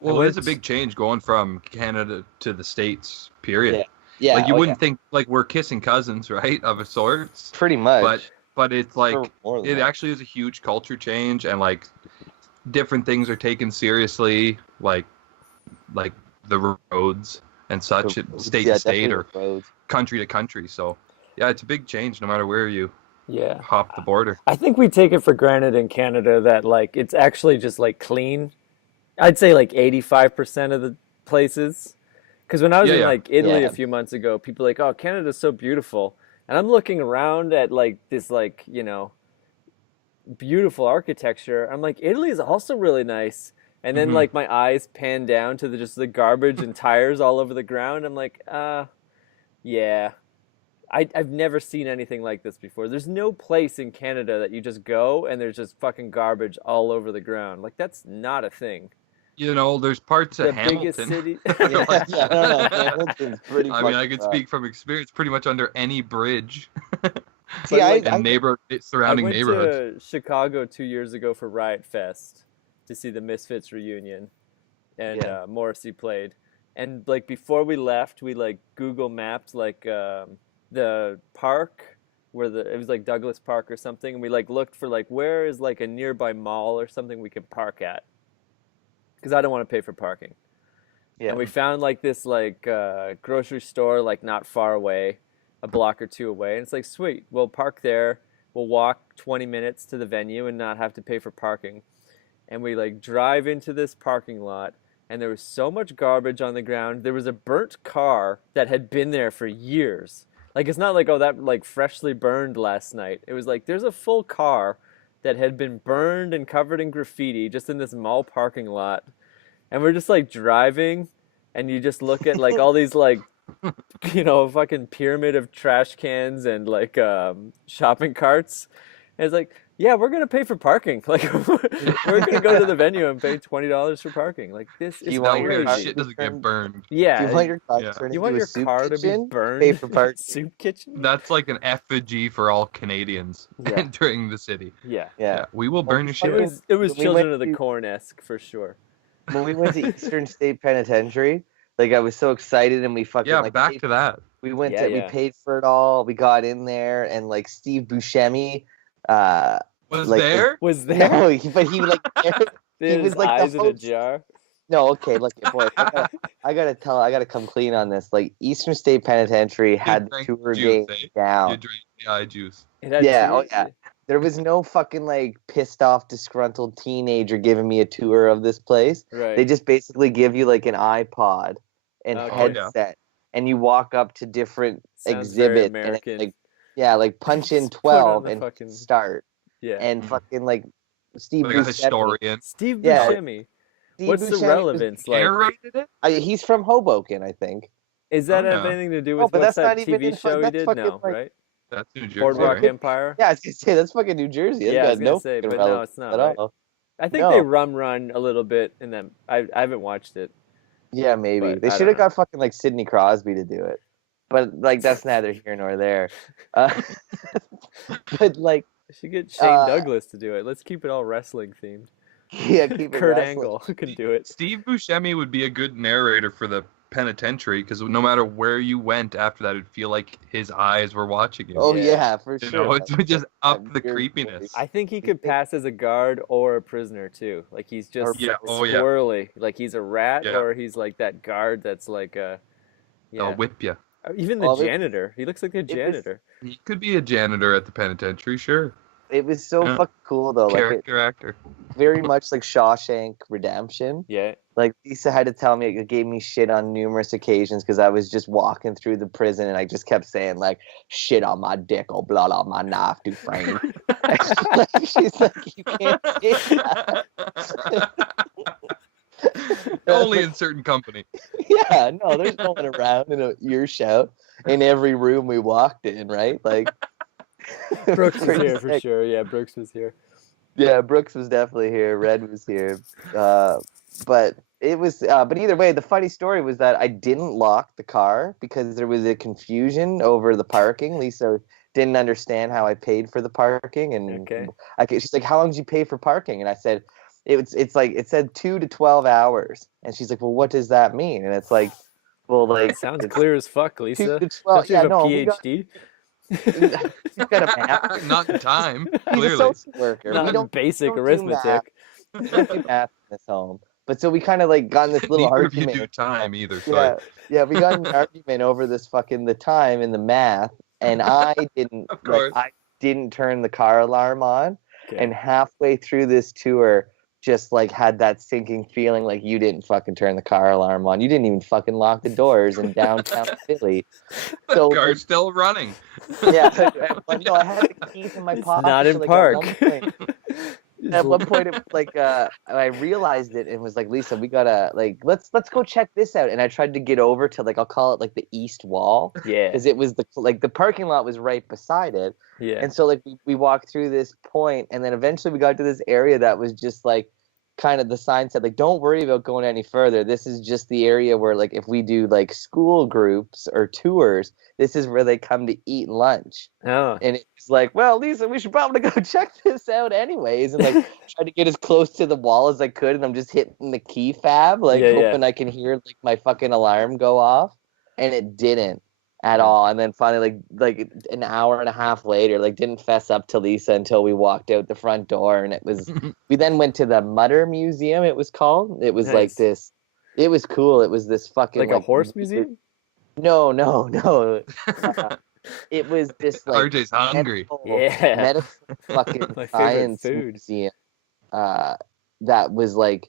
Well, it is a big change going from Canada to the States, period. Yeah. Yeah. Like you wouldn't think like we're kissing cousins, right? Of a sorts. Pretty much. But it's like more than it that. actually is a huge culture change, and like different things are taken seriously, like the roads and such, state to state or country to country. So yeah, it's a big change no matter where you hop the border. I think we take it for granted in Canada that like it's actually just like clean. I'd say like 85% of the places. Because when I was in like Italy a few months ago, people were like, oh, Canada's so beautiful. And I'm looking around at like this like, beautiful architecture. I'm like, Italy is also really nice. And then like my eyes pan down to just the garbage and tires all over the ground. I'm like, yeah. I've never seen anything like this before. There's no place in Canada that you just go and there's just fucking garbage all over the ground. Like that's not a thing. There's parts of Hamilton. Biggest city. I don't know. Hamilton's pretty. I mean, I could speak from experience. Pretty much under any bridge. See, surrounding neighborhoods. I went to Chicago 2 years ago for Riot Fest to see the Misfits reunion, and Morrissey played. And like before we left, we like Google mapped like the park where it was like Douglas Park or something, and we like looked for like where is like a nearby mall or something we could park at. Because I don't want to pay for parking. Yeah. And we found like this like grocery store like not far away, a block or two away. And it's like, sweet, we'll park there. We'll walk 20 minutes to the venue and not have to pay for parking. And we like drive into this parking lot and there was so much garbage on the ground. There was a burnt car that had been there for years. Like it's not like, oh, that like freshly burned last night. It was like there's a full car that had been burned and covered in graffiti just in this mall parking lot. And we're just like driving and you just look at like all these like, fucking pyramid of trash cans and like shopping carts. And it's like, yeah, we're going to pay for parking. Like we're going to go to the venue and pay $20 for parking. Like this is crazy. Shit doesn't get burned. Yeah. You want your car to be burned? Pay for parking. Soup kitchen? That's like an effigy for all Canadians entering the city. Yeah. We will burn your shit. It was Children of the Corn-esque for sure. When we went to Eastern State Penitentiary, like I was so excited and we fucking back to that. We went we paid for it all. We got in there and like Steve Buscemi was there. No, but he like he was like eyes the in a jar. No, okay, look, boy, I gotta come clean on this. Like Eastern State Penitentiary had the tour game down. You drank the eye juice. Yeah. There was no fucking like pissed off, disgruntled teenager giving me a tour of this place. Right. They just basically give you like an iPod and headset, and you walk up to different exhibits. And it's like punch in 12 and fucking start. Yeah. And fucking like Steve like a historian. Steve Buscemi. What's Buscemi the relevance? Narrated it? He's from Hoboken, I think. Is that have anything to do with what's that TV show he did? No, right? That's New Jersey. Boardwalk right? Empire. Yeah, I was gonna say that's fucking New Jersey. I was gonna say, but no, it's not. Right? I think they run a little bit in them. I haven't watched it. Yeah, maybe they should have got fucking like Sidney Crosby to do it, but like that's neither here nor there. But like, I should get Shane Douglas to do it. Let's keep it all wrestling themed. Yeah, keep it Kurt wrestling. Angle can do it. Steve Buscemi would be a good narrator for the penitentiary because no matter where you went after that, it'd feel like his eyes were watching you. Oh yeah, for sure. You know, it would just up the creepiness. I think he could pass as a guard or a prisoner too. Like he's just squirrely. Like he's a rat or he's like that guard that's like a. I'll whip you. Even the janitor. He looks like a janitor. He could be a janitor at the penitentiary, sure. It was so fucking cool though. Character actor. Very much like Shawshank Redemption. Yeah. Like Lisa had to tell me, it gave me shit on numerous occasions because I was just walking through the prison and I just kept saying like, shit on my dick or blood on my knife, Dufresne. She's like, you can't say that. Only in certain company. Yeah, no, there's no one around in an earshot in every room we walked in, right? Like, Brooks was here for sure. Yeah, Brooks was here. Yeah, Brooks was definitely here. Red was here. But it was. But either way, the funny story was that I didn't lock the car because there was a confusion over the parking. Lisa didn't understand how I paid for the parking, and she's like, "How long did you pay for parking?" And I said, "It's like it said 2 to 12 hours." And she's like, "Well, what does that mean?" And it's like, "Well, like sounds clear as fuck, Lisa." 2 to 12. Don't you have a PhD? You've got a math. Not in time. He's Clearly, a social worker. Not we don't basic we don't arithmetic. We don't do math in this home. But so we kind of like got in this little neither argument. of you do time either. So Yeah, we got in an argument over this the time and the math, and I didn't I didn't turn the car alarm on, and halfway through this tour, just like had that sinking feeling like you didn't fucking turn the car alarm on. You didn't even fucking lock the doors in downtown Philly. The car's still running. Yeah, no, I had the keys in my pocket. Not in park. At one point, it was like I realized it and was like, Lisa, we gotta like let's go check this out. And I tried to get over to like I'll call it like the east wall, because it was the parking lot was right beside it. Yeah. And so like we walked through this point, and then eventually we got to this area that was just like kind of the sign said like, don't worry about going any further. This is just the area where like if we do like school groups or tours, this is where they come to eat lunch. Oh. And it's like, well, Lisa, we should probably go check this out anyways. And like try to get as close to the wall as I could, and I'm just hitting the key fob, like hoping I can hear like my fucking alarm go off. And it didn't at all. And then finally like an hour and a half later, like didn't fess up to Lisa until we walked out the front door. And it was we then went to the Mutter Museum, it was called. It was like this, it was cool. It was this fucking like a horse museum? No. It was this like RJ's hungry. Medical fucking science museum. That was like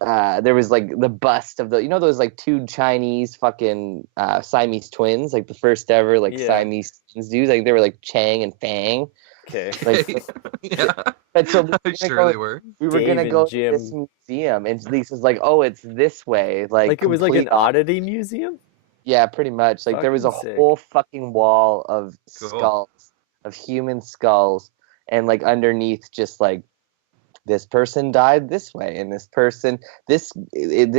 there was like the bust of those like two Chinese fucking Siamese twins, like the first ever like Siamese twins dudes. Like they were like Chang and Fang. Okay. Like, yeah. And so they were. We were gonna go to this museum, and Lisa's like, "Oh, it's this way." Like it was like an oddity museum. Yeah, pretty much. Like there was a whole fucking wall of skulls, of human skulls, and like underneath, just like this person died this way, and this person, this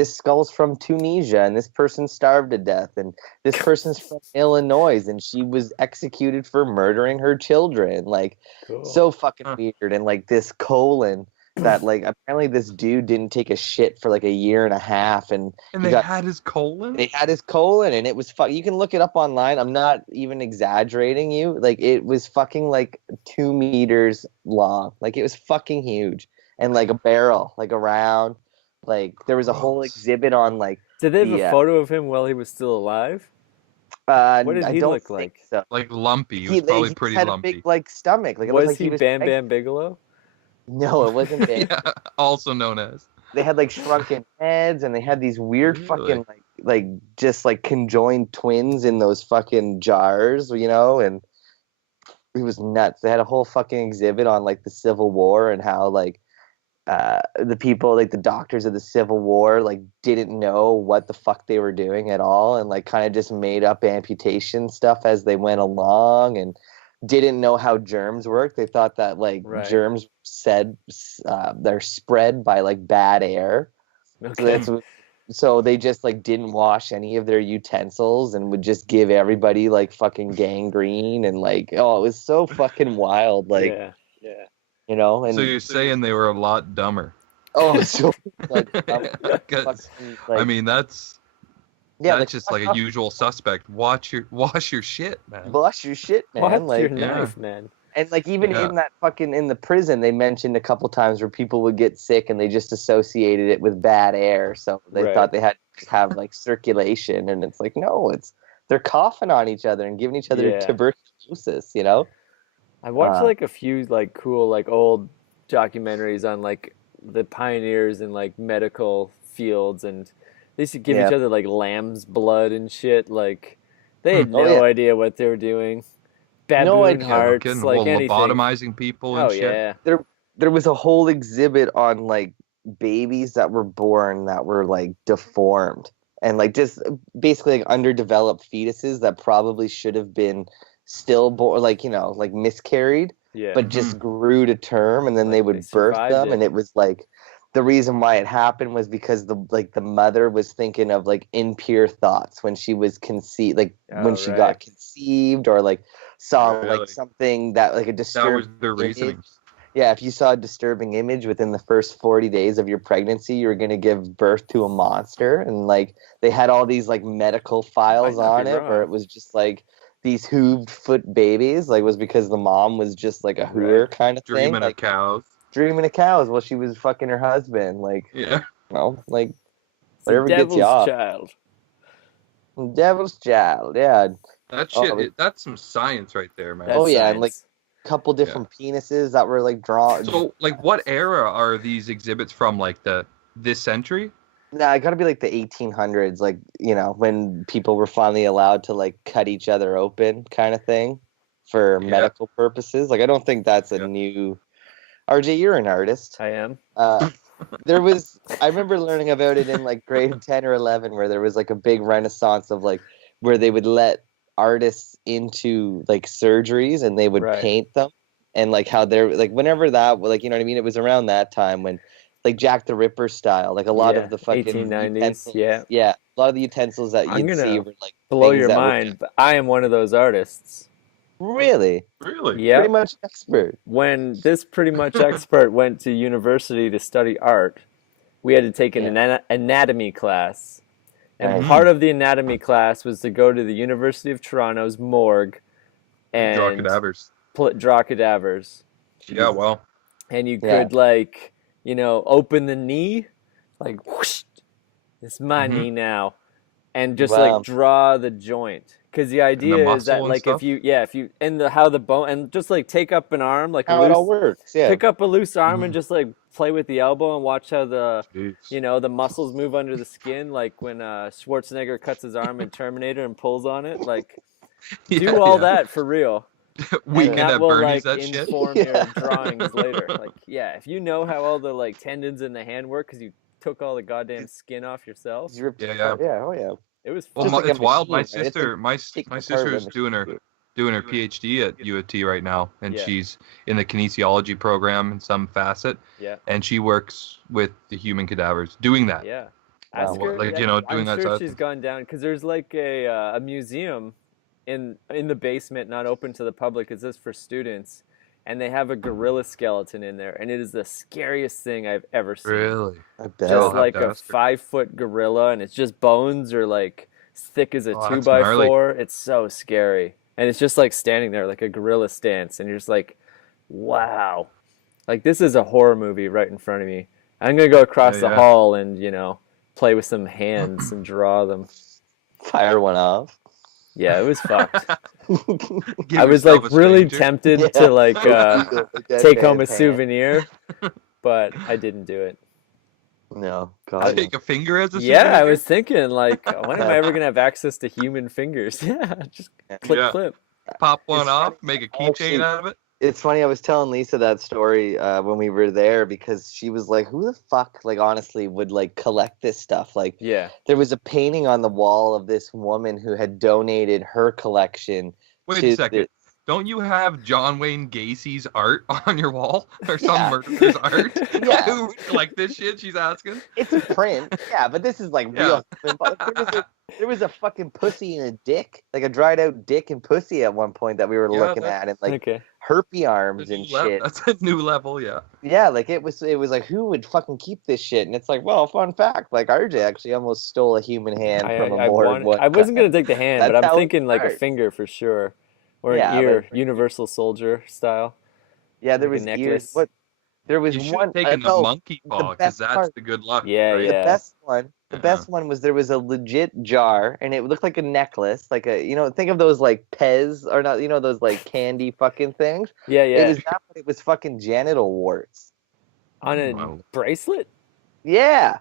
skull's from Tunisia, and this person starved to death, and this person's from Illinois, and she was executed for murdering her children. Like, so fucking weird. And like this colon that like apparently this dude didn't take a shit for like a year and a half, and they had his colon. They had his colon, and it was you can look it up online. I'm not even exaggerating you. Like it was fucking like 2 meters long. Like it was fucking huge. And like a barrel, like around, like there was a whole exhibit on like. Did they have a photo of him while he was still alive? What did he look like? So. Like lumpy. He was probably pretty had lumpy. A big like stomach. Like, was like he Bam Bam Bigelow? No, it wasn't Bam. Yeah, also known as. They had like shrunken heads, and they had these weird fucking like just like conjoined twins in those fucking jars, and it was nuts. They had a whole fucking exhibit on like the Civil War and how like. The people, like the doctors of the Civil War, like didn't know what the fuck they were doing at all, and like kind of just made up amputation stuff as they went along, and didn't know how germs work. They thought that like germs they're spread by like bad air. Okay. So they just like didn't wash any of their utensils and would just give everybody like fucking gangrene, and like it was so fucking wild. Like yeah. And so you're saying they were a lot dumber. Oh, so like, I mean that's just like a usual suspect. Wash your shit, man. Wash your shit, man. Watch your knife, man. And like even in that fucking in the prison, they mentioned a couple times where people would get sick and they just associated it with bad air, so they thought they had to have like circulation, and it's like no, they're coughing on each other and giving each other tuberculosis, I watched like a few like cool like old documentaries on like the pioneers in like medical fields, and they used to give each other like lamb's blood and shit. Like they had no idea what they were doing. Baboon hearts, like anything. Lobotomizing people and shit. Yeah. There was a whole exhibit on like babies that were born that were like deformed, and like just basically like underdeveloped fetuses that probably should have been stillborn, like, you know, like miscarried, Yeah. but just grew to term, and then they Like, would they birth survived them, it. and it was like the reason why it happened was because the mother was thinking of like impure thoughts when she was conceived, like when she got conceived, or like saw like something that like a disturbing That was their reasoning. image. Yeah, if you saw a disturbing image within the first 40 days of your pregnancy, you were going to give birth to a monster. And like they had all these like medical files on it where it was just like these hooved foot babies, like, was because the mom was just like a hooer kind of thing. Dreaming of cows. Dreaming of cows while she was fucking her husband. Like, yeah. You know, like whatever gets you off. Child. Devil's child, yeah. That shit, that's some science right there, man. That's science. And like couple different penises that were like drawn. So like what era are these exhibits from, like this century? Nah, it gotta be like the 1800s, like, you know, when people were finally allowed to like cut each other open kind of thing for medical purposes. Like I don't think that's a new. RJ, you're an artist. I am. I remember learning about it in like grade 10 or 11, where there was like a big renaissance of like where they would let artists into like surgeries and they would paint them, and like how they're like whenever that, like, you know what I mean, it was around that time when like Jack the Ripper style, like a lot of the fucking 1890s, a lot of the utensils that you'd see were like blow your mind, but I am one of those artists. Really Yeah, pretty much expert. When this pretty much expert went to university to study art, we had to take an anatomy class. And part of the anatomy class was to go to the University of Toronto's morgue and draw cadavers. Yeah, well. And you could like, you know, open the knee, like whoosh, it's my knee now, and just like draw the joint. Because the idea is that like if you and how the bone, and just like take up an arm, like how it all works. Yeah. Pick up a loose arm and just like play with the elbow and watch how the the muscles move under the skin, like when Schwarzenegger cuts his arm in Terminator and pulls on it. Like do all that for real. Weekend at Bernie's, like that inform shit. your drawings later. Like if you know how all the like tendons in the hand work because you took all the goddamn skin off yourself. It was it's wild. My sister, my sister is doing her PhD at U of T right now, and she's in the kinesiology program in some facet. Yeah. And she works with the human cadavers, doing that. Yeah. Ask her, like, you know, doing I'm that. Sure she's gone down because there's like a museum in the basement, not open to the public. It's just for students, and they have a gorilla skeleton in there, and it is the scariest thing I've ever seen. Really? I bet. Just like a 5-foot gorilla, and it's just bones are like as thick as a 2x4. It's so scary, and it's just like standing there like a gorilla stance, and you're just like, wow, like this is a horror movie right in front of me. I'm gonna go across the hall and play with some hands and draw them. Fire one off. Yeah, it was fucked. I was like really tempted to like take home a souvenir, but I didn't do it. No, God. Take a finger as a souvenir? Yeah, I was thinking like, when am I ever gonna have access to human fingers? Yeah, just clip. Pop one off, make a keychain out of it. It's funny, I was telling Lisa that story when we were there, because she was like, who the fuck, like, honestly, would, like, collect this stuff? Like, there was a painting on the wall of this woman who had donated her collection. Wait a second. Don't you have John Wayne Gacy's art on your wall? Or some murderer's art? Who would collect this shit, she's asking? It's a print, but this is, like, real. There was a fucking pussy and a dick, like a dried out dick and pussy at one point that we were looking at, and like herpy arms and shit. That's a new level, Yeah, like it was like, who would fucking keep this shit? And it's like, well, fun fact, like RJ actually almost stole a human hand from a morgue. I wasn't gonna take the hand, but I'm thinking like a finger for sure, or an ear, Universal Soldier style. Yeah, there was ears. What? There was one. Taking the monkey paw, because that's the good luck. The best one was there was a legit jar, and it looked like a necklace, like a, think of those like Pez, or not, those like candy fucking things. Yeah. It was that, but it was fucking genital warts. On a bracelet? Yeah.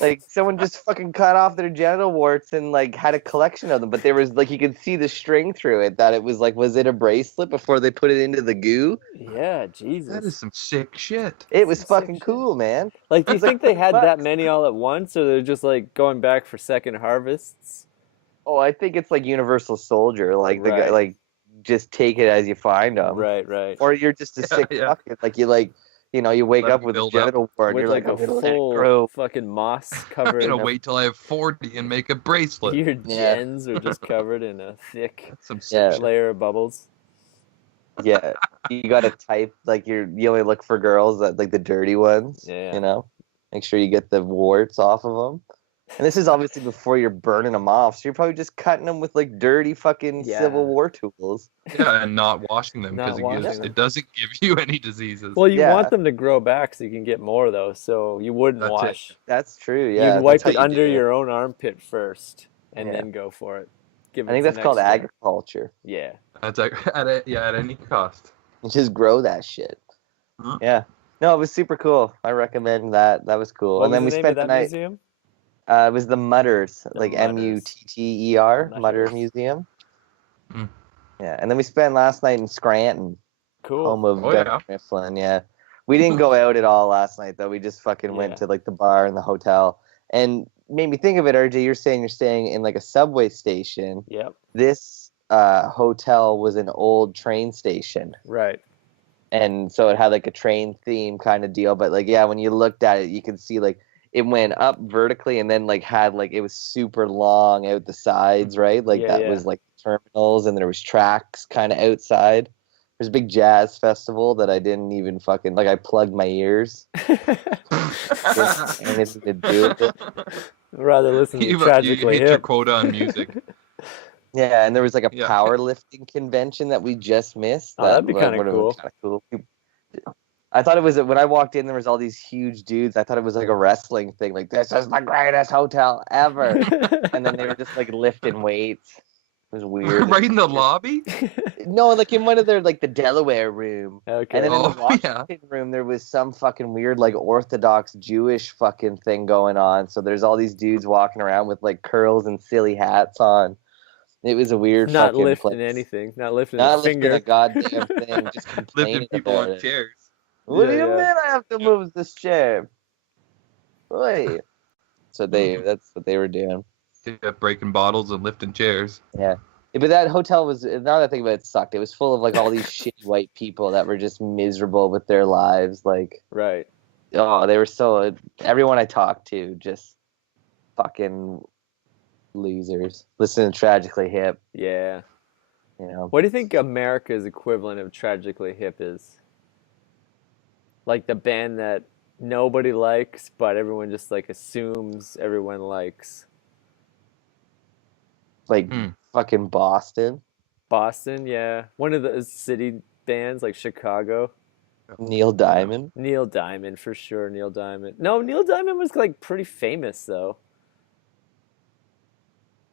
Like someone just fucking cut off their genital warts and like had a collection of them, but there was like, you could see the string through it, that it was like, was it a bracelet before they put it into the goo? Yeah, Jesus. That is some sick shit. It was fucking cool, man. Like, do you think they had that many all at once, or they're just like going back for second harvests? Oh, I think it's like Universal Soldier, like the guy, like just take it as you find them. Right. Or you're just a sick fucking, like you you wake up with a genital wart and you're like a full fucking moss covered. I'm gonna wait till I have 40 and make a bracelet. Your gens are just covered in a thick some layer of bubbles. Yeah, you gotta type like you only look for girls that like the dirty ones. Yeah, you know, make sure you get the warts off of them. And this is obviously before you're burning them off, so you're probably just cutting them with like dirty fucking Civil War tools. Yeah, and not washing them because it doesn't give you any diseases. Well, you want them to grow back so you can get more though, so you wouldn't wash. That's true. Yeah, you'd wipe it under your own armpit first, and then go for it. I think that's called agriculture. Yeah. That's at any cost. Just grow that shit. Mm-hmm. Yeah. No, it was super cool. I recommend that. That was cool. And then we spent the night. Museum? It was the Mutters, like Mutter, Mutter Museum. Mm. Yeah, and then we spent last night in Scranton. Cool. Home of Doug Mifflin. Yeah. We didn't go out at all last night though. We just fucking went to like the bar and the hotel. And made me think of it, RJ. You're saying you're staying in like a subway station. Yep. This hotel was an old train station. Right. And so it had like a train theme kind of deal. But like, yeah, when you looked at it, you could see like it went up vertically and then like had like it was super long out the sides, right? Like was like terminals and there was tracks kind of outside. There's a big jazz festival that I didn't even fucking like. I plugged my ears. Anything to do with it. Rather listen to Tragically Hip. You hit your quota on music. Yeah, and there was like a powerlifting convention that we just missed. That'd be kind of cool. I thought it was when I walked in. There was all these huge dudes. I thought it was like a wrestling thing. Like, this is the greatest hotel ever. And then they were just like lifting weights. It was weird. Right in the lobby? No, like in one of their like the Delaware room. Okay. And then in the Washington room, there was some fucking weird like Orthodox Jewish fucking thing going on. So there's all these dudes walking around with like curls and silly hats on. It was a weird not fucking lifting place. Anything. Not lifting not a finger. Lifting a goddamn thing. Just lifting people on chairs. What do you mean I have to move this chair? Wait. So that's what they were doing. Yeah, breaking bottles and lifting chairs. Yeah. But that hotel was, now that I think about it, sucked. It was full of like all these shitty white people that were just miserable with their lives. Like, right. Oh, they were so, everyone I talked to just fucking losers. Listen to Tragically Hip. Yeah. You know. What do you think America's equivalent of Tragically Hip is? Like the band that nobody likes, but everyone just like assumes everyone likes. Like fucking Boston. Boston, yeah. One of the city bands like Chicago. Neil Diamond. Neil Diamond, for sure. Neil Diamond. No, Neil Diamond was like pretty famous though.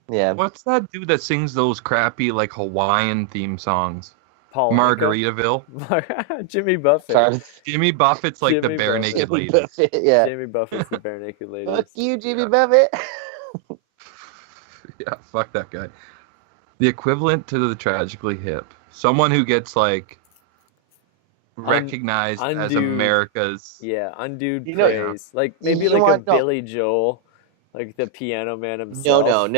Yeah. What's that dude that sings those crappy like Hawaiian theme songs? Paul Margaritaville. Jimmy Buffett. Jimmy Buffett's like the bare naked lady. Yeah. Jimmy Buffett's the bare naked lady. Fuck you, Jimmy Buffett. Yeah, fuck that guy. The equivalent to the Tragically Hip. Someone who gets like recognized as America's undue praise. Like maybe like a Billy Joel. Like the piano man himself. No.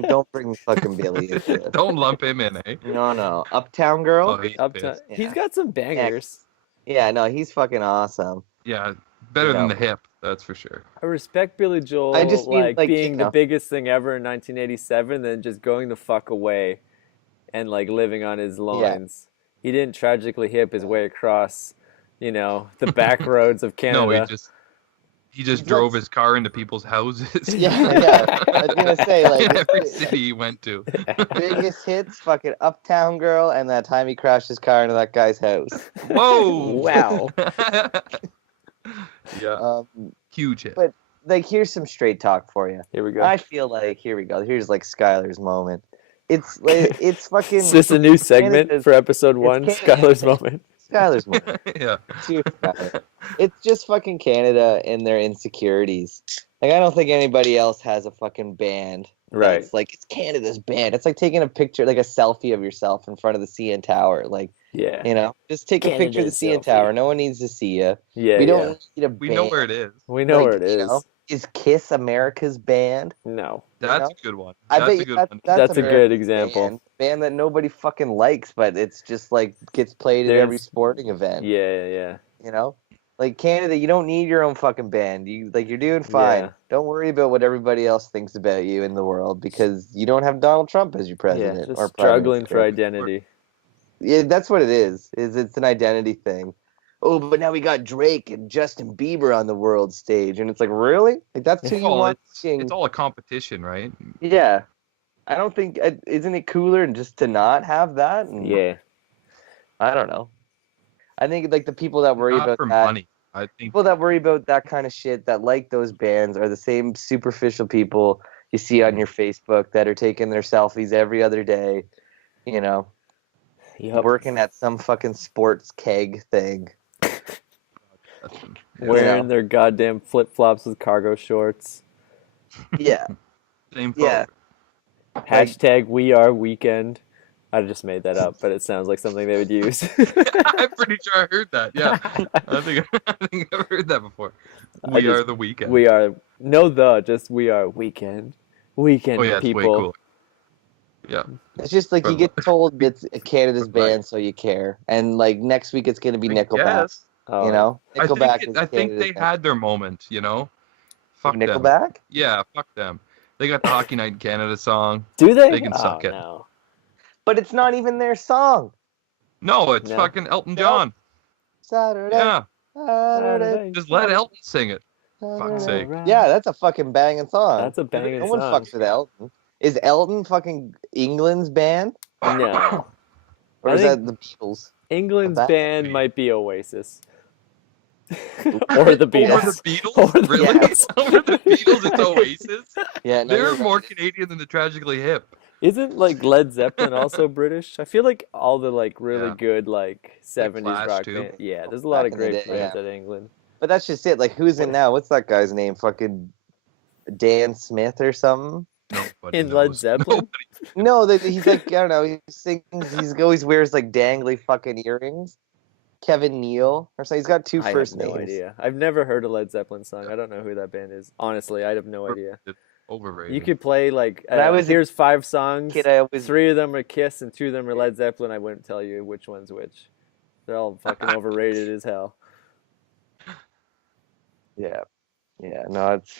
Don't bring fucking Billy into it. Don't lump him in, eh? No. Uptown Girl? Oh, he's got some bangers. Yeah, no, he's fucking awesome. Yeah, better than the Hip, that's for sure. I respect Billy Joel I just mean, like being the biggest thing ever in 1987, then just going the fuck away and like living on his loins. Yeah. He didn't Tragically Hip his way across, the back roads of Canada. No, he just drove his car into people's houses. Yeah. I was gonna say, like, in every city he went to. Biggest hits, fucking Uptown Girl, and that time he crashed his car into that guy's house. Whoa! Wow. Yeah. Huge hit. But like, here's some straight talk for you. Here we go. I feel like here's like Skylar's moment. It's fucking. Is this a new segment for episode 1? Skylar's moment. Skylar's moment. Yeah. It's just fucking Canada and their insecurities. Like, I don't think anybody else has a fucking band. Right. It's like, it's Canada's band. It's like taking a picture, like a selfie of yourself in front of the CN Tower. Like, just take a picture of the CN Tower. No one needs to see you. Yeah. We don't need a band. We know where it is. We know where it is. Is Kiss America's band? No. That's a good one. I That's bet a you good one. That's a good America's example. Band that nobody fucking likes, but it's just like gets played at every sporting event. Yeah. You know? Like Canada, you don't need your own fucking band. You're doing fine. Yeah. Don't worry about what everybody else thinks about you in the world because you don't have Donald Trump as your president Yeah, just or struggling prime for identity. Yeah, that's what it is. It's an identity thing. Oh, but now we got Drake and Justin Bieber on the world stage, and it's like, really? Like that's who you Well, want? it's all a competition, right? Yeah, I don't think isn't it cooler just to not have that? And Yeah. I don't know. I think like the people that worry Not about for that, money. I think people that worry about that kind of shit that like those bands are the same superficial people you see on your Facebook that are taking their selfies every other day, you know, working at some fucking sports keg thing. Wearing their goddamn flip-flops with cargo shorts. Yeah. Same Yeah. Hashtag we are weekend. I just made that up, but it sounds like something they would use. I'm pretty sure I heard that. Yeah, I think I've heard that before. We are the weekend. We are just we are weekend. Weekend oh, yeah, people. It's way cool. Yeah. It's just like you get told it's Canada's band, so you care. And like next week it's gonna be Nickelback. You know, Nickelback. I think they had their moment. You know, fuck Nickelback. Them. Yeah, fuck them. They got the Hockey Night in Canada song. Do they? They can suck it. No. But it's not even their song. No, it's fucking Elton John. Saturday. Yeah. Saturday. Just let Elton sing it. Fuck's sake. Yeah, that's a fucking banging song. That's a banging song. No one fucks with Elton. Is Elton fucking England's band? No. Or is that the Beatles? England's band might be Oasis. Or the Beatles. Over the Beatles? Really? Yes. Over the Beatles, it's Oasis? Yeah, no, they're more Canadian than the Tragically Hip. Isn't like Led Zeppelin also British? I feel like all the like really good like 70s rock bands. Yeah, there's a lot of great bands out of England. But that's just it. Like, who's in now? What's that guy's name? Fucking Dan Smith or something? Nobody in knows. Led Zeppelin? No, he's like, I don't know. He sings. He always wears like dangly fucking earrings. Kevin Neal or something. He's got two first names. I have no idea. I've never heard a Led Zeppelin song. I don't know who that band is. Honestly, I have no idea. Overrated. You could play like here's 5 songs. 3 of them are Kiss and 2 of them are Led Zeppelin. I wouldn't tell you which one's which. They're all fucking overrated as hell. Yeah. No, it's.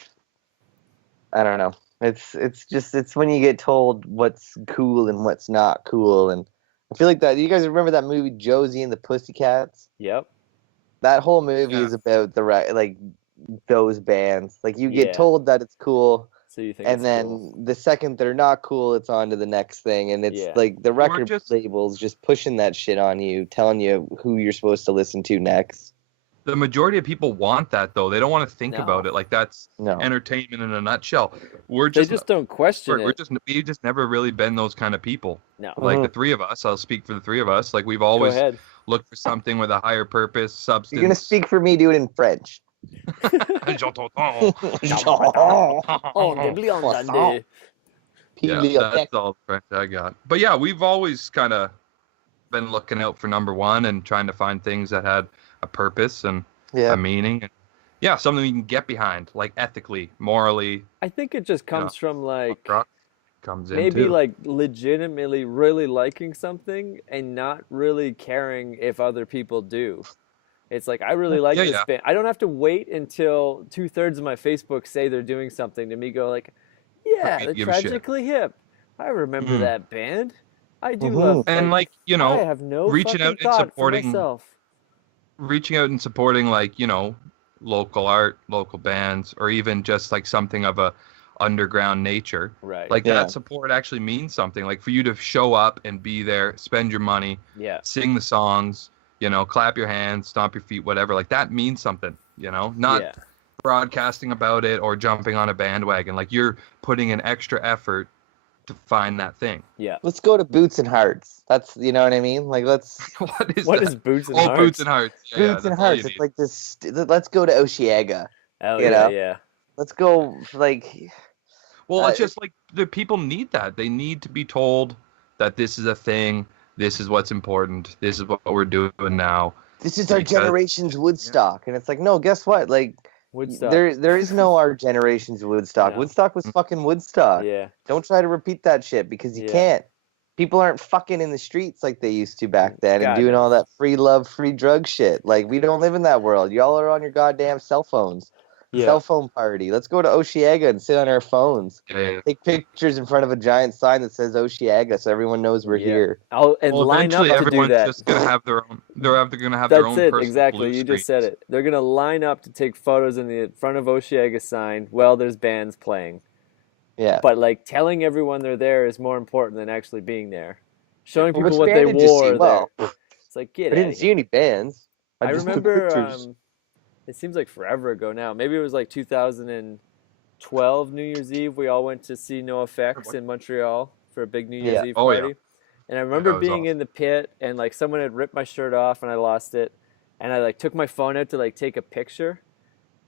I don't know. It's when you get told what's cool and what's not cool, and I feel like that. You guys remember that movie Josie and the Pussycats? Yep. That whole movie is about those bands. Like you get told that it's cool. So you think and then the second they're not cool, it's on to the next thing. And it's like the record labels just pushing that shit on you, telling you who you're supposed to listen to next. The majority of people want that, though. They don't want to think about it. Like, that's entertainment in a nutshell. They just don't question it. We've just never really been those kind of people. No. Like, the three of us, I'll speak for the three of us. Like, we've always looked for something with a higher purpose, substance. You're going to speak for me, do it in French. That's all the French I got. But yeah, we've always kind of been looking out for number one and trying to find things that had a purpose and a meaning. And something we can get behind, like ethically, morally. I think it just comes from like maybe like legitimately really liking something and not really caring if other people do. It's like, I really like this band. I don't have to wait until 2/3 of my Facebook say they're doing something to me go like, they're Tragically Hip. I remember that band. I do love and like, you know, I have no reaching out and supporting like, you know, local art, local bands, or even just like something of a underground nature. Right. Like that support actually means something. Like for you to show up and be there, spend your money, sing the songs, you know, clap your hands, stomp your feet, whatever. Like that means something, you know, not broadcasting about it or jumping on a bandwagon. Like you're putting an extra effort to find that thing. Yeah. Let's go to Boots and Hearts. That's, you know what I mean? Like let's. What is Boots and Hearts? Oh, Boots and Hearts. Yeah, Boots and Hearts. It's like this. Let's go to Osheaga. Oh, yeah. Let's go like. Well, it's just like the people need that. They need to be told that this is a thing. This is what's important. This is what we're doing now. This is our generation's Woodstock. And it's like, no, guess what? Like, Woodstock. There is no our generation's Woodstock. No. Woodstock was fucking Woodstock. Yeah. Don't try to repeat that shit because you Yeah. can't. People aren't fucking in the streets like they used to back then and God, doing no. all that free love, free drug shit. Like, we don't live in that world. Y'all are on your goddamn cell phones. Yeah. Cell phone party. Let's go to Osheaga and sit on our phones. Yeah. Take pictures in front of a giant sign that says Osheaga so everyone knows we're here. And line up eventually to do everyone's that. just gonna have their own. They're gonna have their own That's it, personal exactly. blue You just screens. said it. They're gonna line up to take photos in the front of Osheaga sign while there's bands playing. Yeah. But like telling everyone they're there is more important than actually being there. Showing Well, people which what they band did you see? wore Well, there. It's like, get I out didn't of see here. any bands. I just took remember pictures. it seems like forever ago now. Maybe it was like 2012 New Year's Eve. We all went to see NoFX in Montreal for a big New Year's Eve Oh, yeah. party. And I remember That was being in the pit and like someone had ripped my shirt off and I lost it. And I like took my phone out to like take a picture.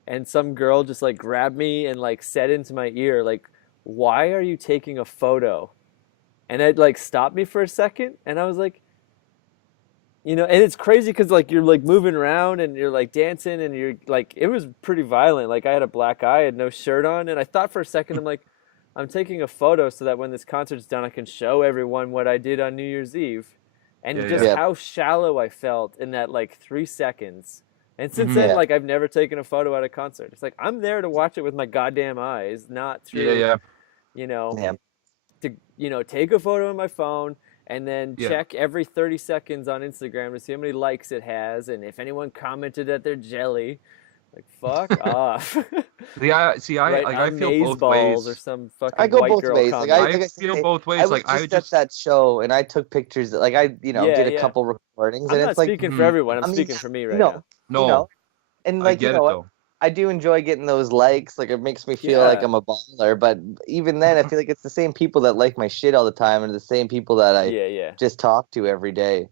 And some girl just like grabbed me and like said into my ear, like, why are you taking a photo? And it like stopped me for a second. And I was like, and it's crazy because like you're like moving around and you're like dancing and you're like, it was pretty violent. Like I had a black eye, I had no shirt on. And I thought for a second, I'm like, I'm taking a photo so that when this concert's done, I can show everyone what I did on New Year's Eve. And just how shallow I felt in that like 3 seconds. And since then, like I've never taken a photo at a concert. It's like I'm there to watch it with my goddamn eyes, not through, to take a photo on my phone and then check every 30 seconds on Instagram to see how many likes it has and if anyone commented that they're jelly. Like fuck off. I feel both ways. Or some fucking I go white both girl ways. comment. Like, I feel both ways. I was just at that show and I took pictures. Like I, did a couple recordings. I'm and not it's like speaking for everyone. I'm speaking for me right now. No. And like I do enjoy getting those likes. Like it makes me feel like I'm a baller. But even then, I feel like it's the same people that like my shit all the time and the same people that I just talk to every day.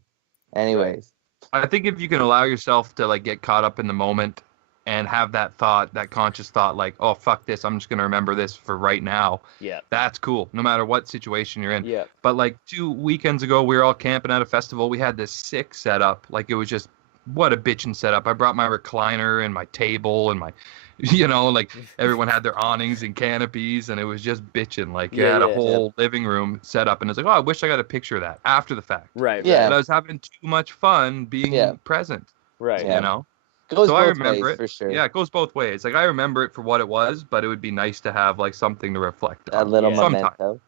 Anyways, I think if you can allow yourself to like get caught up in the moment and have that conscious thought, like, oh fuck this, I'm just gonna remember this for right now. Yeah, that's cool. No matter what situation you're in. Yeah. But like 2 weekends ago, we were all camping at a festival. We had this sick setup. Like it was just. What a bitchin' setup. I brought my recliner and my table and my, like everyone had their awnings and canopies and it was just bitchin'. Like you had a whole living room set up and it's like, oh, I wish I got a picture of that after the fact. Right. Yeah. But I was having too much fun being present. Right. Goes so both I remember ways, it for sure. Yeah, it goes both ways. Like I remember it for what it was, but it would be nice to have like something to reflect on. A little memento.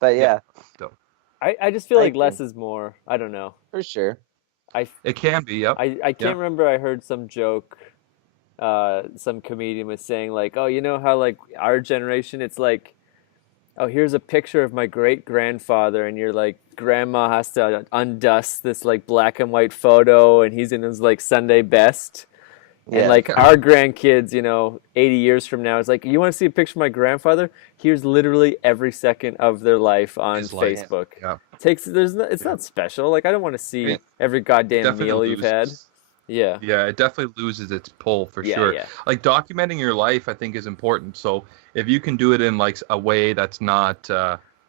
But I just feel like less is more. I don't know. For sure. It can be, yep. I can't remember. I heard some joke. Some comedian was saying like, oh, you know how like our generation, it's like, oh, here's a picture of my great grandfather, and you're like, grandma has to undust this like black and white photo, and he's in his like Sunday best. And like our grandkids, 80 years from now, it's like, you want to see a picture of my grandfather? Here's literally every second of their life on Facebook. Yeah. It's not special. Like I don't want to see every goddamn meal you've had. Yeah. Yeah, it definitely loses its pull for sure. Yeah. Like documenting your life, I think, is important. So if you can do it in like a way that's not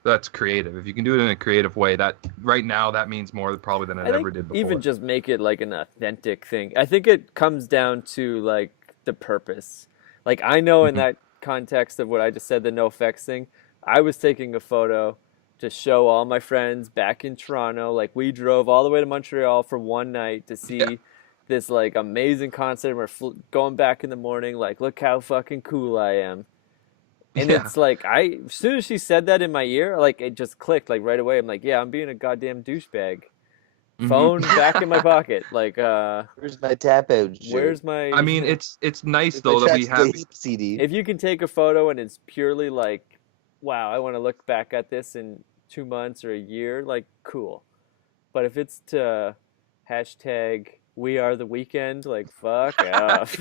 that's creative. If you can do it in a creative way, that right now that means more probably than it ever did before. Even just make it like an authentic thing. I think it comes down to like the purpose. Like I know in that context of what I just said, the NoFX thing, I was taking a photo to show all my friends back in Toronto. Like we drove all the way to Montreal for one night to see this like amazing concert. We're going back in the morning. Like, look how fucking cool I am. And it's like, as soon as she said that in my ear, like it just clicked like right away. I'm like, yeah, I'm being a goddamn douchebag. Phone back in my pocket. Like, where's my tap out? Where's my? I mean, it's nice though that we have CD. If you can take a photo and it's purely like, wow, I want to look back at this in 2 months or a year, like cool. But if it's to hashtag We Are the Weekend, like fuck off.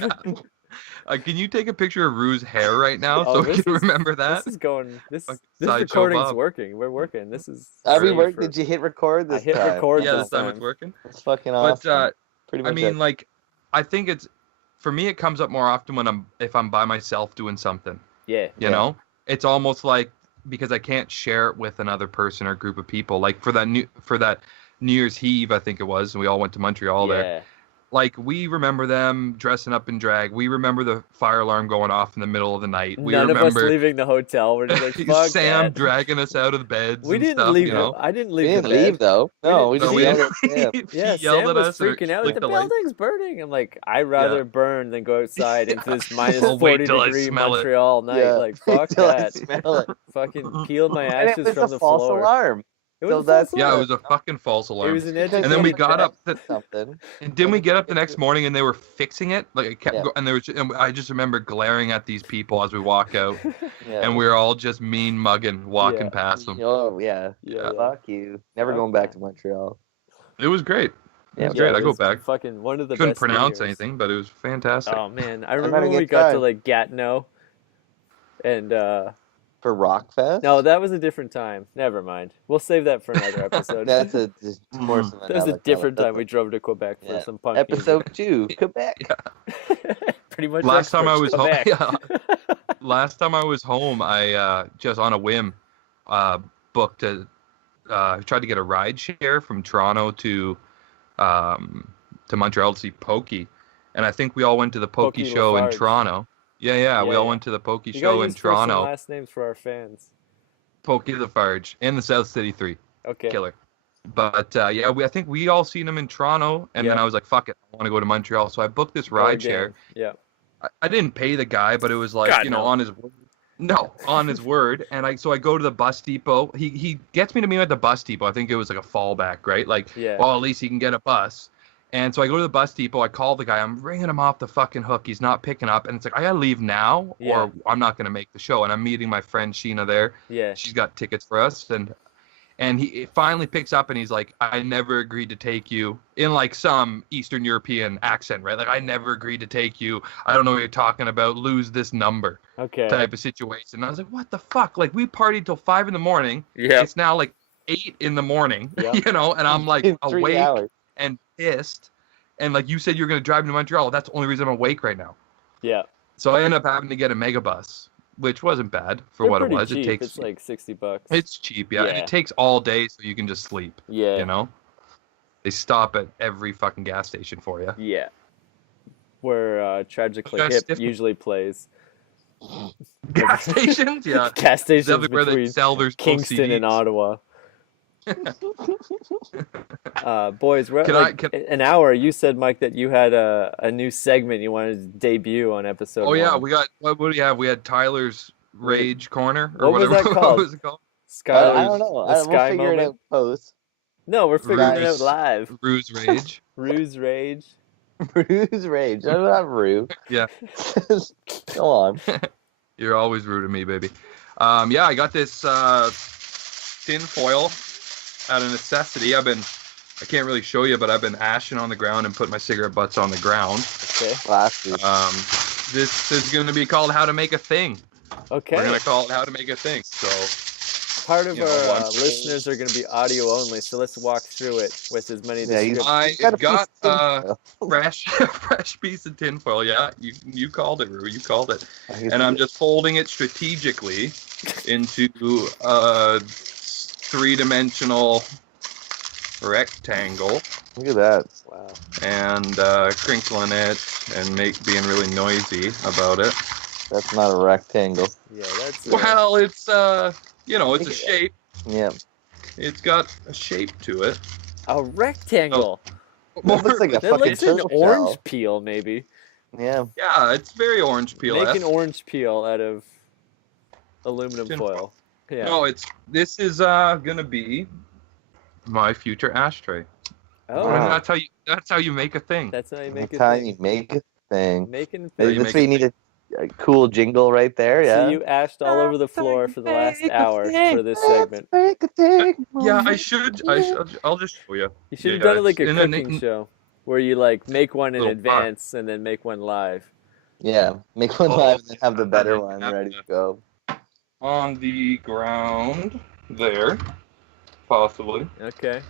Can you take a picture of Rue's hair right now so we can remember that? This is going. This recording's working. We're working. This is. Are we working? Did you hit record this time? I hit record. Yeah, this time it's working. It's fucking awesome. But I mean, like, I think it's for me. It comes up more often if I'm by myself doing something. Yeah. You know, it's almost like because I can't share it with another person or group of people. Like for that New Year's Eve, I think it was, and we all went to Montreal there. Like, we remember them dressing up in drag. We remember the fire alarm going off in the middle of the night. We None of us remember leaving the hotel. We're just like, fuck Sam that. dragging us out of the beds We and didn't stuff, leave. you know? I didn't We leave didn't the bed. leave though. No, we didn't- just we yelled didn't at Sam. leave. Yeah, He yelled Sam at was us and freaking out. flicked The lights. building's burning. I'm like, I'd rather burn than go outside into this minus I'll wait 40 till I degree smell it. Montreal night. Yeah. Like, fuck Till I that. smell it. Fucking peeled my And it ashes was from a the false floor. alarm. It was So a false that's- Yeah, it alarm. was a fucking false alarm. It was an Because And then we educated got guess. up the, something. and didn't we get up the next morning and they were fixing it? Like, it kept Yeah. and there was, and I just remember glaring at these people as we walk out, Yeah. and we were all just mean mugging, walking Yeah. past them. Oh yeah. Yeah. Fuck you. Never Fuck going back that. to Montreal. It was great. It Yeah, was great. I it go was back. Fucking one of the Couldn't best New pronounce Years. anything, but it was fantastic. Oh man, I I'm remember gonna when we get got to tried. like Gatineau, and For Rockfest? no, that was a different time. Never mind. We'll save that for another episode. That's a just more Mm. of That was a another different color. time we drove to Quebec for Yeah. some punk Episode 2, Quebec. music. Pretty much. Last time I was experts home, Quebec. last time I was home, I just on a whim booked a tried to get a ride share from Toronto to Montreal to see Pokey, and I think we all went to the Pokey Pokey show in Lafarge. Toronto. Yeah, we Yeah, all yeah. went to the Pokey You show gotta in use first and Toronto. last names for our fans. Pokey Lafarge and the South City 3 Okay. killer. But yeah, I think we all seen him in Toronto, and then Yeah. I was like, "Fuck it, I want to go to Montreal." So I booked this Go ride again. share. Yeah. I didn't pay the guy, but it was like, God, you know, no. on his word. And I go to the bus depot. He gets me to meet at the bus depot. I think it was like a fallback, right? Like, Yeah. well, at least he can get a bus. And so I go to the bus depot. I call the guy. I'm ringing him off the fucking hook. He's not picking up. And it's like, I gotta leave now, Yeah. or I'm not gonna make the show. And I'm meeting my friend Sheena there. Yeah. She's got tickets for us, and he finally picks up and he's like, I never agreed to take you, in like some Eastern European accent, right? Like, I never agreed to take you. I don't know what you're talking about. Lose this number Okay. type of situation. And I was like, what the fuck? Like, we partied till 5 a.m. Yeah. It's now like 8 a.m, Yeah. you know, and I'm like In 3 awake hours. and pissed. And like you said, you're going to drive me to Montreal. That's the only reason I'm awake right now. Yeah. So I ended up having to get a megabus, which wasn't bad for They're what it pretty was. cheap. It takes, It's like $60. it's cheap, yeah. And Yeah. it takes all day so you can just sleep. Yeah. You know, they stop at every fucking gas station for you. Yeah. Where Tragically That's Hip different. usually plays. Gas stations, yeah. Gas stations That's where they between sell their Kingston and CDs. Ottawa. Boys, we're at Can I- like an hour. You said, Mike, that you had a new segment you wanted to debut on episode Oh yeah, one. we got what do you have? We had Tyler's Rage Corner or What was whatever. that called? What was it called? Skylar's, I don't know. the We'll Sky figure it moment. out post. No, we're figuring it out Ruse. live. Ruse Rage. Ruse Rage. Rue's Rage. I'm not Rue. Yeah. Go on. You're always rude to me, baby. Yeah, I got this tin foil out of necessity. I can't really show you, but I've been ashing on the ground and putting my cigarette butts on the ground. Okay. Last week. This is going to be called How to Make a Thing. Okay. We're going to call it How to Make a Thing. So Part of you know, our once- listeners are going to be audio only, so let's walk through it with as many Yeah, you- descriptions. I You gotta got piece of fresh piece of tin foil. Yeah, you called it, Rue. You called it. tinfoil. And I'm just folding it strategically into a three-dimensional rectangle Look at that. Wow. and crinkling it and being really noisy about it. That's not a rectangle. Yeah, that's Well, it's you know, it's a Look at that. shape. Yeah. It's got a shape to it. a rectangle. That looks like a That fucking looks an turtle orange shell. peel, maybe. Yeah. Yeah, it's very orange peel. Make an orange peel out of aluminum Tin foil. Yeah. No, this is gonna be my future ashtray. Oh, Wow. And that's how you make a thing. that's how you make That's it. how you make a thing. Making How you things. That's why you need a cool jingle right there. Yeah. So you ashed all over the floor for the last hour for this segment. Make a thing. Yeah, I'll just show you. You should have Yeah, done it like a and then cooking show, where you like make one in Little pot. advance and then make one live. Yeah. Make one Oh, live and then have the yeah, better and one have ready the- to go. On the ground there, possibly. Okay.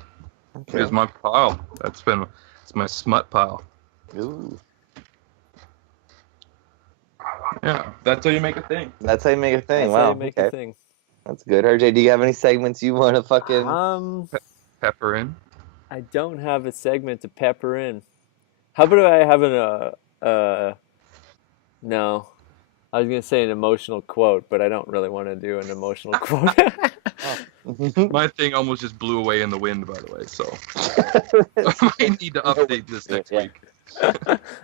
Here's my pile. It's my smut pile. Ooh. Yeah, that's how you make a thing. That's how you make a thing. That's Wow. how you make Okay. a thing. That's good. RJ, do you have any segments you want to fucking? Um, Pepper in. I don't have a segment to pepper in. How about I have no. I was gonna say an emotional quote, but I don't really want to do an emotional quote. My thing almost just blew away in the wind, by the way. So I might need to update this next week.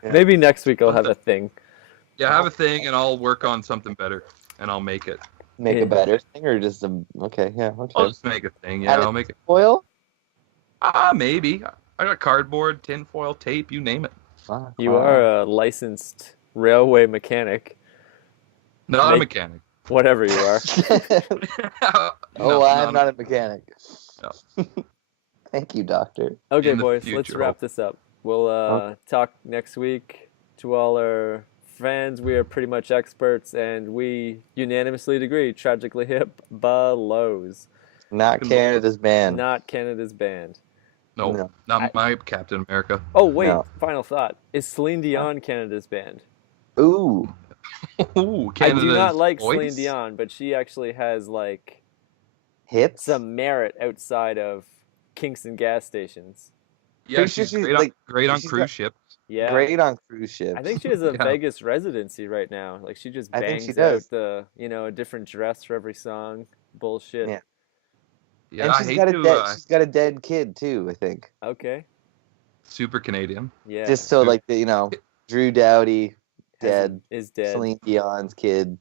Maybe next week I'll have a thing. Yeah, have a thing, and I'll work on something better, and I'll make it. Make a better thing, or just okay? I'll just make a thing. Yeah, I'll make it. Foil? Maybe. I got cardboard, tinfoil, tape, you name it. You are a licensed railway mechanic. Not a mechanic. Whatever you are. I'm not a mechanic. No. Thank you, doctor. Okay, boys, let's wrap this up. We'll talk next week. To all our fans, we are pretty much experts, and we unanimously agree, Tragically Hip blows. Not Canada's band. Not Canada's band. No, not my Captain America. Oh, wait, final thought. Is Celine Dion Canada's band? Ooh, I do not like Celine Dion, but she actually has, like, hits? Some merit outside of Kingston gas stations. Yeah, she's great on cruise ships. Yeah. Great on cruise ships. I think she has a Vegas residency right now. Like, she just bangs out a different dress for every song. Bullshit. Yeah. Yeah, and she's got a dead kid too, I think. Okay. Super Canadian. Yeah. Just so Drew Doughty is dead. Celine Dion's kid.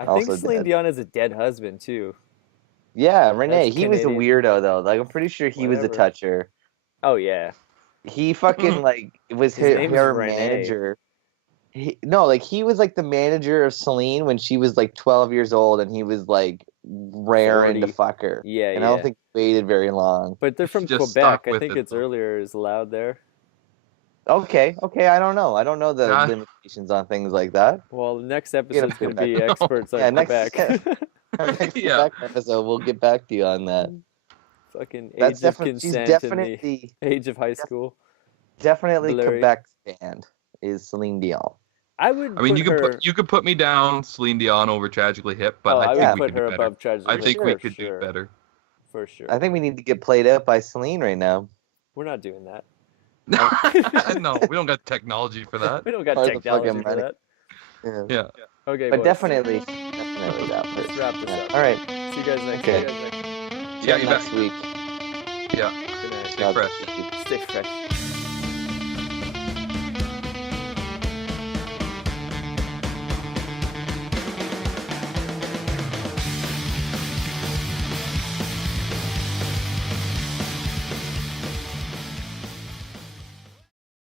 I think Celine Dion has a dead husband too. Yeah, Renee. He was a weirdo though. Like I'm pretty sure he was a toucher. Oh yeah. He fucking was her manager. He was like the manager of Celine when she was like 12 years old, and he was like raring to fuck her. Yeah, and I don't think he waited very long. But they're from Quebec. I think it's earlier is allowed there. Okay. I don't know. I don't know the limitations on things like that. Well, the next episode's going to be experts on Quebec. Next Quebec episode, we'll get back to you on that. Fucking age of consent in the age of high school. Definitely Quebec's band is Celine Dion. You could put me down Celine Dion over Tragically Hip, but I think we could do better. I think we could do better. For sure. I think we need to get played out by Celine right now. We're not doing that. No, we don't got technology for that. We don't got technology for that. Yeah. Okay, but boys. definitely that. Let's wrap this up. All right. See you guys next week. Yeah, next week. Yeah. Good night. Stay fresh. Stay fresh.